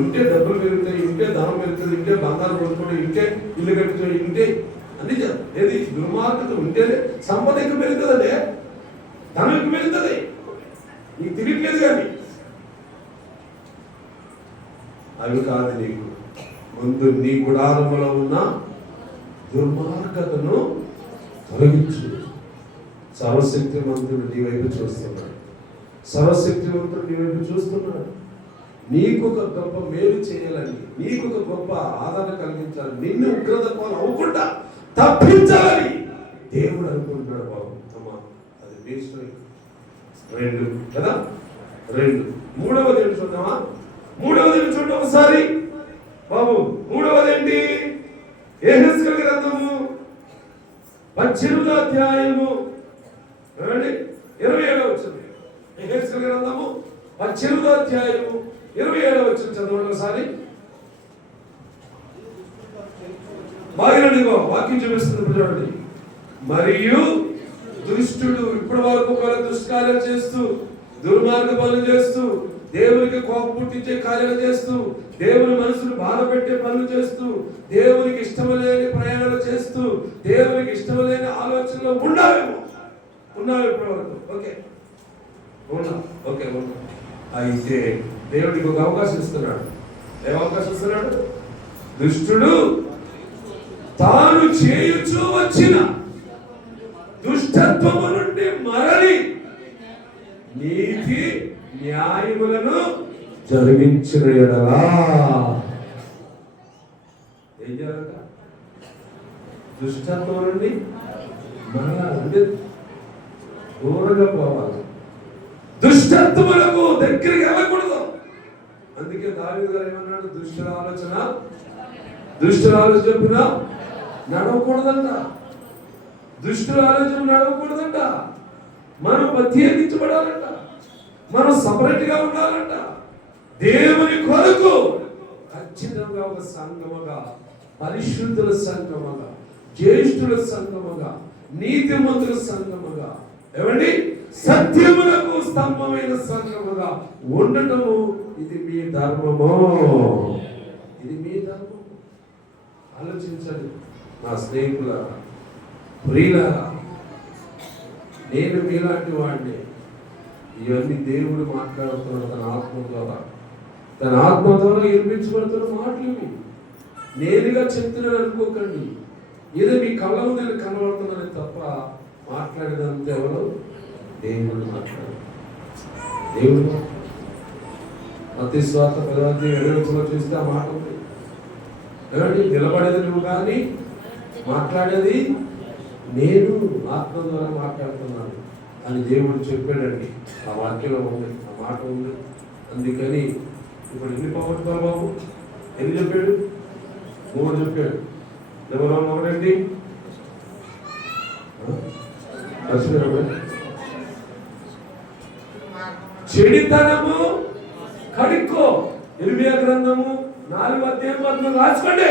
ఉంటే డబ్బులు పెరుగుతాయి, ఇంటే ధనం పెరుగుతుంది, ఇంటే బంగారం కొనుక్కోండి, ఇంటే ఇల్లు కట్టుకోండి, ఇంటే అన్ని ఏది దుర్మార్గత ఉంటేనే సంపద ఎక్కువ పెరుగుతుందండి, ధనం ఎక్కువ పెరుగుతుంది. నీకు తిరిగలేదు కానీ అవి కాదు. నీకు ముందు నీ గుడారములో ఉన్న దుర్మార్గతను తొలగించు. సర్వశక్తిమంతుడు నీ వైపు చూస్తున్నాడు. సర్వశక్తివంతుడు నీ వైపు చూస్తున్నాడు. నీకు ఒక గొప్ప మేలు చేయాలని, నీకు ఒక గొప్ప ఆదరణ కలిగించాలని, నిన్ను ఉగ్రత పాలు అవ్వకుండా తప్పించాలని దేవుడు అనుకుంటున్నాడు బాబు. అమ్మా అది వేస్ట్. 2 కదా? 2. మూడవది ఏమి చూద్దామా? చూద్దాం ఒకసారి బాబు. మూడవది ఏంటి? యెహెజ్కేలు గ్రంథము 18వ అధ్యాయము 27వ వచనం. యెహెజ్కేలు గ్రంథము 18వ అధ్యాయము 27వ వచనం చదవండి ఒకసారి. బాగినండి వాక్యం చూపిస్తుంది చూడండి. మరియు దుష్టుడు ఇప్పటి వరకు దుష్కార్యాలు చేస్తూ, దుర్మార్గ పనులు చేస్తూ, దేవునికి కోపం పుట్టించే కార్యాలు చేస్తూ, దేవుని మనసును బాధ పెట్టే పనులు చేస్తూ, దేవునికి ఇష్టమలేని ప్రయాణాలు చేస్తూ, దేవునికి ఇష్టమలేని ఆలోచనలో ఉన్నావేమో. ఇప్పటి వరకు ఓకే ఉన్నా. అయితే దేవుడికి ఒక అవకాశం ఇస్తున్నాడు. ఏం అవకాశం ఇస్తున్నాడు? దుష్టుడు తాను చేయుచూ వచ్చిన దుష్టత్వము నుండి మరలి నీతి న్యాయములను జరిగించిన ఎడలా ఏం చేయాలంట? దుష్టత్వం నుండి మరలా దూరంగా పోవాలి. దుష్టత్వములకు దగ్గరికి వెళ్ళకూడదు. అందుకే దావీదు గారు ఏమన్నాడు? దుష్టుల ఆలోచన చెప్పిన నడవకూడదంట. దుష్టుల ఆలోచన నడవకూడదంట. మనం ప్రత్యేకించబడాలంట. మనం సపరేట్ గా ఉండాలంట. దేవుని కొరకు ఖచ్చితంగా ఒక సంఘముగా, పరిశుద్ధుల సంఘముగా, జ్యేష్ఠుల సంఘముగా, నీతిమంతుల సంఘముగా, ఏమండి సత్యములకు స్తంభమైన సంఘముగా ఉండటము ఇది మీ ధర్మము. ఇది మీ ధర్మము. ఆలోచించండి నా స్నేహితులారా, ప్రియులారా. నేను మీలాంటి వాడిని. ఇవన్నీ దేవుడు మాట్లాడుతున్నాడు తన ఆత్మ ద్వారా వినిపించబడుతున్న మాటలు ఇవి. నేనుగా చెప్తున్నాను అనుకోకండి. ఏదో మీ కళ్ళ ముందు నేను కనబడుతున్నాను తప్ప మాట్లాడేదంత ఎవరు? దేవుడు మాట్లాడు. దేవుడు మత్తయి సువార్త 10వ అధ్యాయం 20వ వచనంలో చూస్తే ఆ మాట ఉంది. ఏమండి? నిలబడేది నువ్వు కానీ మాట్లాడేది నేను ఆత్మ ద్వారా మాట్లాడుతున్నాను అని దేవుడు చెప్పాడండి. ఆ వాక్యంలో ఉంది, ఆ మాట ఉంది. అందుకని ఇప్పుడు ఎన్ని పోగొట్టుకోవాలి బాబు? ఎన్ని చెప్పాడు? 3 చెప్పాడు. ఎవరో ఒకటండి చెడితనము కడుక్కో. ఇర్మియా గ్రంథము 4:14 రాసుకోండి.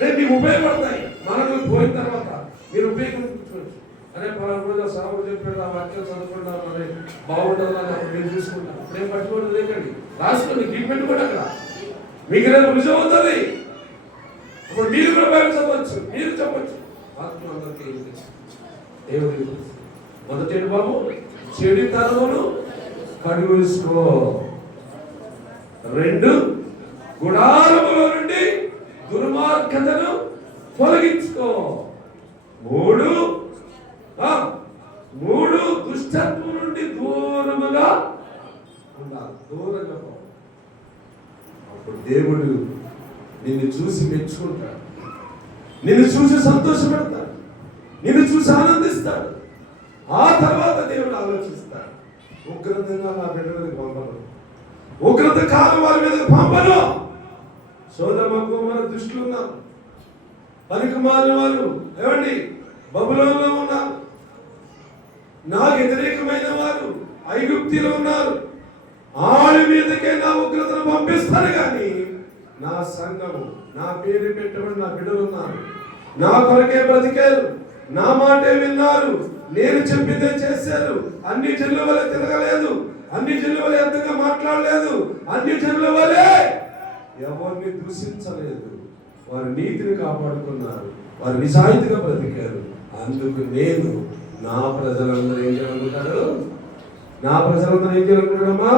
రేపు మీకు ఉపయోగపడతాయి. మనకు పోయిన తర్వాత మీరు ఉపయోగించుకోవచ్చు. అరే పలానా రోజు సాగు చెప్పాడు, ఆ వాక్యం చదువుకుంటాను, అరే బాగుంటుంది అని అప్పుడు నేను చూసుకుంటాను. రేపు పట్టుకోవడం లేకండి, రాసుకోండి, గిఫ్ట్ పెట్టుకోండి. అక్కడ మీకు రేపు రుజువు అవుతుంది. అప్పుడు మీరు కూడా బైబిల్ చదవచ్చు, మీరు చెప్పచ్చు. ఆత్మ అందరికీ దేవుడి మొదటి బాబు చెడుతనమును కడుగుసుకో. 2 గుడారములో నుండి దుర్మార్గతను తొలగించుకో. 3 దుష్టత్వం నుండి దూరముగా ఉండాలి, దూరంగా పో. అప్పుడు దేవుడు నిన్ను చూసి మెచ్చుకుంటాడు, నిన్ను చూసి సంతోషపడతాడు, నిన్ను చూసి ఆనందిస్తాడు. ఆ తర్వాత దేవుడు ఆలోచిస్తాడు, ఉగ్రతంగా నా బిడ్డలకు పంపను, ఉగ్రత కాలం వారి మీదకి పంపను. సోదమ గోమర దుష్టులు ఉన్నారు, పనికిమాలిన వారు ఏమండి బబులోనులో ఉన్నారు, నాకు వ్యతిరేకమైన వారు ఐగుప్తిలో ఉన్నారు. వాళ్ళ మీదకే నా ఉగ్రతను పంపిస్తాను. కానీ నా సంఘము, నా పేరు పెట్టబడి నా బిడ్డలు ఉన్నారు, నా కొరకే బ్రతికారు, నా మాటే విన్నారు, నేను చెప్పిందే చేశారు. అన్ని జనుల వలె తిరగలేదు, అన్ని జనుల వలె అర్థంగా మాట్లాడలేదు, అన్ని జనుల వలె ఎవరిని దూషించలేదు. వారి నీతిని కాపాడుకున్నారు, వారు నిజాయితీగా బ్రతికారు. అందుకు నేను నా ప్రజలందరూ ఏం చేయాలనుకుంటాడు? నా ప్రజలందరూ ఏం చేయాలనుకుంటాడమ్మా?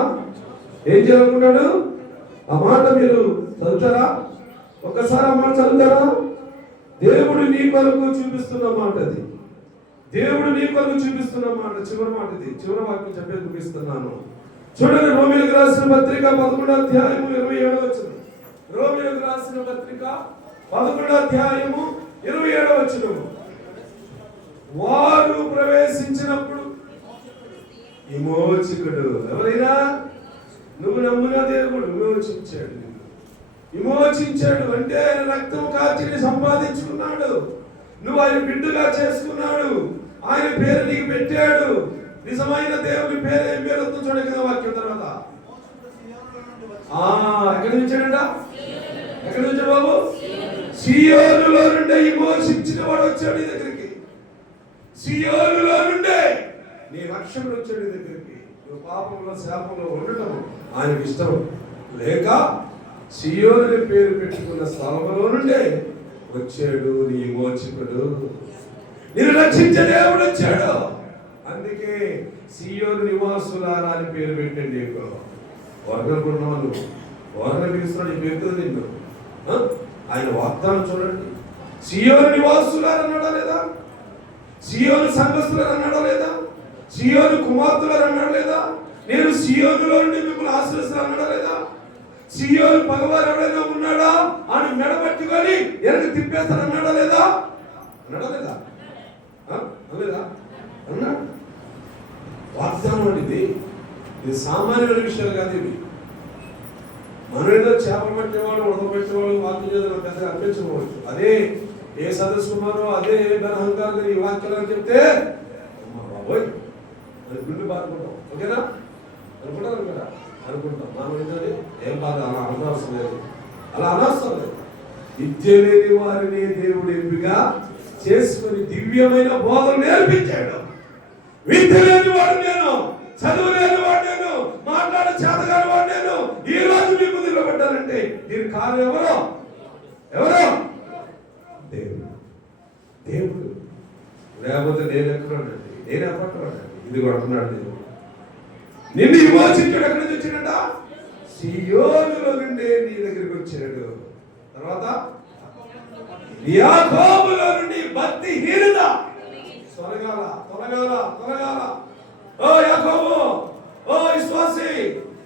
ఏం చేయాలనుకుంటాడు? ఆ మాట మీరు చదువుతారా? ఒక్కసారి ఆ మాట చదువుతారా? దేవుడు నీ కొరకు చూపిస్తున్న మాట అది. దేవుడు నీ కొరకు చూపిస్తున్న మాట, చివరి మాట ఇది. చివరి వాక్యం చెప్పే చూపిస్తున్నాను. చూడండి, రోమీయులకు రాసిన పత్రిక 11వ అధ్యాయము 27వ వచనం. రోమీయులకు రాసిన పత్రిక 11వ అధ్యాయము 27వ వచనం. వారు ప్రవేశించినప్పుడు విమోచకుడు ఎవరైనా నువ్వు నమ్మిన దేవుడు విమోచించాడు, విమోచించాడు అంటే ఆయన రక్తం కార్చిని సంపాదించుకున్నాడు, నువ్వు ఆయన బిడ్డగా చేసుకున్నాడు, ఆయన పేరు నీకు పెట్టాడు. నిజమైన దేవుని పేరు ఏం పేరు వస్తుంది చూడండి కదా వాక్యం తర్వాత. ఎక్కడి నుంచాడంట? ఎక్కడి నుంచి బాబు? సియోనులో నుండి విమోచించిన వాడు వచ్చాడు నీ దగ్గరికి. సియోనులో నుండే నీ రక్షకుడు వచ్చాడు నీ దగ్గరికి. నువ్వు పాపంలో శాపంలో ఉండటం ఆయనకి ఇష్టం లేక సియోను పేరు పెట్టుకున్న స్థలంలో నుండే వచ్చాడు నీ విమోచకుడు, నిన్ను రక్షించే దేవుడు వచ్చాడు. అందుకే సియోను నివాసులారా అని పేరు పెట్టండి. వర్గనుకున్నాను, వర్గ పిలుస్తున్నాడు, ఈ పేరుతో నిన్ను. ఆయన వాగ్దానం చూడండి, సియోను నివాసులారు అన్నాడా లేదా? సియోను సంఘస్థులారు అన్నాడా లేదా? సియోను కుమార్తెలారు అన్నాడు లేదా? నేను సియోనులో నుండి మిమ్మల్ని ఆశ్రయిస్తాను అన్నాడా లేదా? సియోను పగవారు ఎవరైనా ఉన్నాడా అని మెడబట్టుకొని వెనక్కి తిప్పేస్తాను అన్నాడా లేదా? అన్నాడా లేదా? అనలేదా? అన్నాడు. వాగ్దానం అండి ఇది సామాన్యమైన విషయాలు కాదు ఇవి. మనం ఏదో చేపలు పట్టేవాళ్ళు, ఉడకబెట్టేవాళ్ళు వాక్యం చేద్దాం పెద్దగా అనిపించవచ్చు. అదే ఏ సదస్సు కుమారో, అదే అహంకారం ఈ వాక్యాలు చెప్తే బాబోయ్ అది గుండె బాధపడతాం. ఓకేనా? అనుకుంటారు కదా? అనుకుంటాం. మనం ఏంటంటే ఏం బాధ అలా అనవసరం లేదు, అలా అనవసరం లేదు. విద్య లేని వారిని దేవుడు ఎంపిక చేసుకుని దివ్యమైన బోధన నేర్పించాడు. విద్య లేని వాడు నేను, చదువు లేని వాడు నేను, మాట్లాడే చేతగాని వాడు నేను. ఈ రోజు మీ ముందు నిలబడ్డానంటే దీనికి కారణం ఎవరో? దేవుడు. దేవుడు లేకపోతే నేను ఎక్కడున్నానండి, నేను ఎక్కడున్నానండి. ఇది కొడుతున్నాడు దేవుడు. నిన్ను విమోచించాడు. ఎక్కడి నుంచి వచ్చిందంట? సియోనులో నుండి నీ దగ్గరికి వచ్చాడు. తర్వాత యాకోబులో నుండి భక్తిహీనత తొలగాల. ఓ యాకోబు, ఓ విశ్వాసి,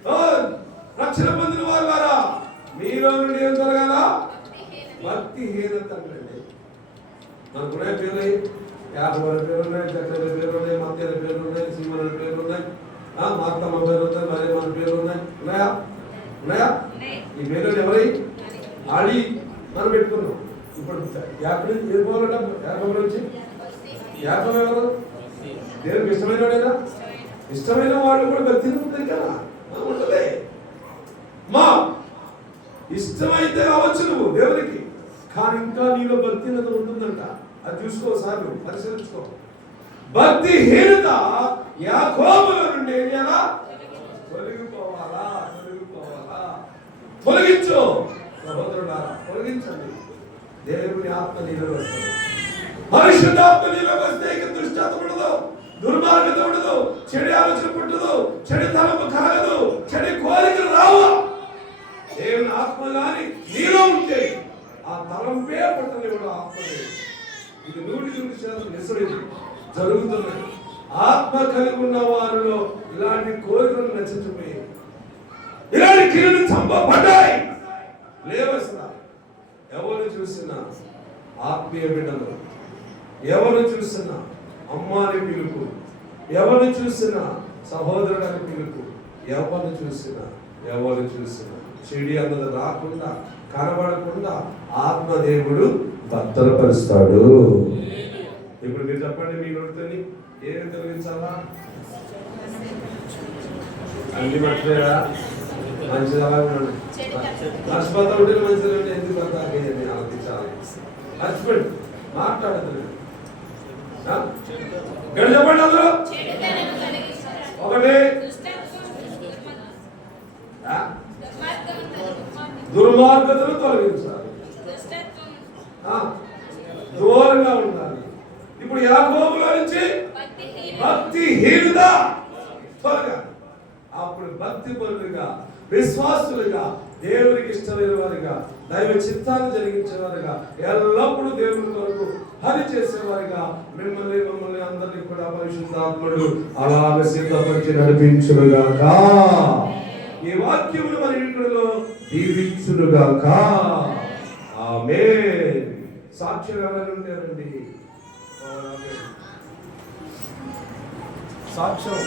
ఓ రక్షణ పొందిన వారు మీలో నుండి ఏం తొలగాల? భక్తిహీనత అంటే మనకున్నాయి పేర్లు, యాభై పేరు ఉన్నాయి, చక్కెర పేరు ఉన్నాయి, మత్తెల పేరు ఉన్నాయి, సీమల పేరు ఉన్నాయి, మార్తమ్మ పేరు ఉన్నాయి, మరి మన పేరు ఉన్నాయి. ఉన్నాయా? ఉన్నాయా? ఈ పేర్లు ఎవరి ఆడి మనం పెట్టుకున్నాం. ఇప్పుడు యాభై ఏ పోవాలట? యాభై నుంచి యాభై ఎవరు? దేవుడికి ఇష్టమైన వాడేనా? ఇష్టమైన వాళ్ళు కూడా భక్తి ఉంటుంది కదా, ఉండలే. మా ఇష్టమైతే అవ్వచ్చు నువ్వు దేవునికి, కానీ ఇంకా నీలో భక్తిహీనత ఉంటుందంట. అది చూసుకోసారి పరిశీలించుకో. భక్తిహీనత యాకోబుల నుండి ఎలా తొలగిపోవాలా? తొలగించు సహోదరులారా, తొలగించండి. దేవుని ఆత్మ నీలో వస్తుంది, పరిశుద్ధాత్మ నీలో వస్తే ఇక దుష్టత ఉండదు, దుర్మార్గత ఉండదు, చెడు ఆలోచన పుట్టదు, చెడు తలంపు కలగదు, చెడు కోరికలు రావు. దేవుని ఆత్మ గాని నీలో ఉంటే ఆ తలంపే పుట్టలేవు. ఆత్మనే ఇది 100% నిజమైంది, జరుగుతున్నది. ఆత్మ కలిగి ఉన్న వారిలో ఇలాంటి కోరికలు నశించిపోయాయి, ఇలాంటి క్రియలు చంపబడ్డాయి. లేవసల ఎవరు చూసినా ఆత్మీయ బిడ్డలు, ఎవరు చూసినా అమ్మాని పిలుపు, ఎవరు చూసినా సహోదరుడని పిలుపు, ఎవరు చూసినా చెడి అన్నది రాకుండా కనబడకుండా ఆత్మదేవుడు భద్రపరుస్తాడు. ఇప్పుడు మీరు చెప్పండి, మీ నోటితోని ఏమి తొలగించాలా? అన్ని మర్చిపోయారా? మంచిది అలా ఉండండి, మర్చిపోతా ఉంటే మంచిది ఉంటే ఎందుకు పడతాను ఆలోచించాలి. మర్చిపోండి, మాట్లాడుతుంది చెప్పండి అందరూ. ఒకటి దుర్మార్గతను తొలగించాలి, దూరంగా ఉండాలి. ఇప్పుడు యాకోబులో నుంచి భక్తిహీనత తొలగాలి. అప్పుడు భక్తి పరులుగా, విశ్వాసులుగా, దేవునికి ఇష్టమైన వారిగా, దైవ చిత్తాన్ని జరిగించేవారుగా, ఎల్లప్పుడూ దేవుని కొరకు పని చేసేవారుగా మమ్మల్ని అందరినీ కూడా పరిశుద్ధాత్ముడు అలాగే సిద్ధపరిచి నడిపించునుగాక. ఈ వాక్యములు మన ఇంట్లో దీవించునుగాక. ఆమేన్. సాక్ష్యం ఉంటారండి, సాక్ష్యం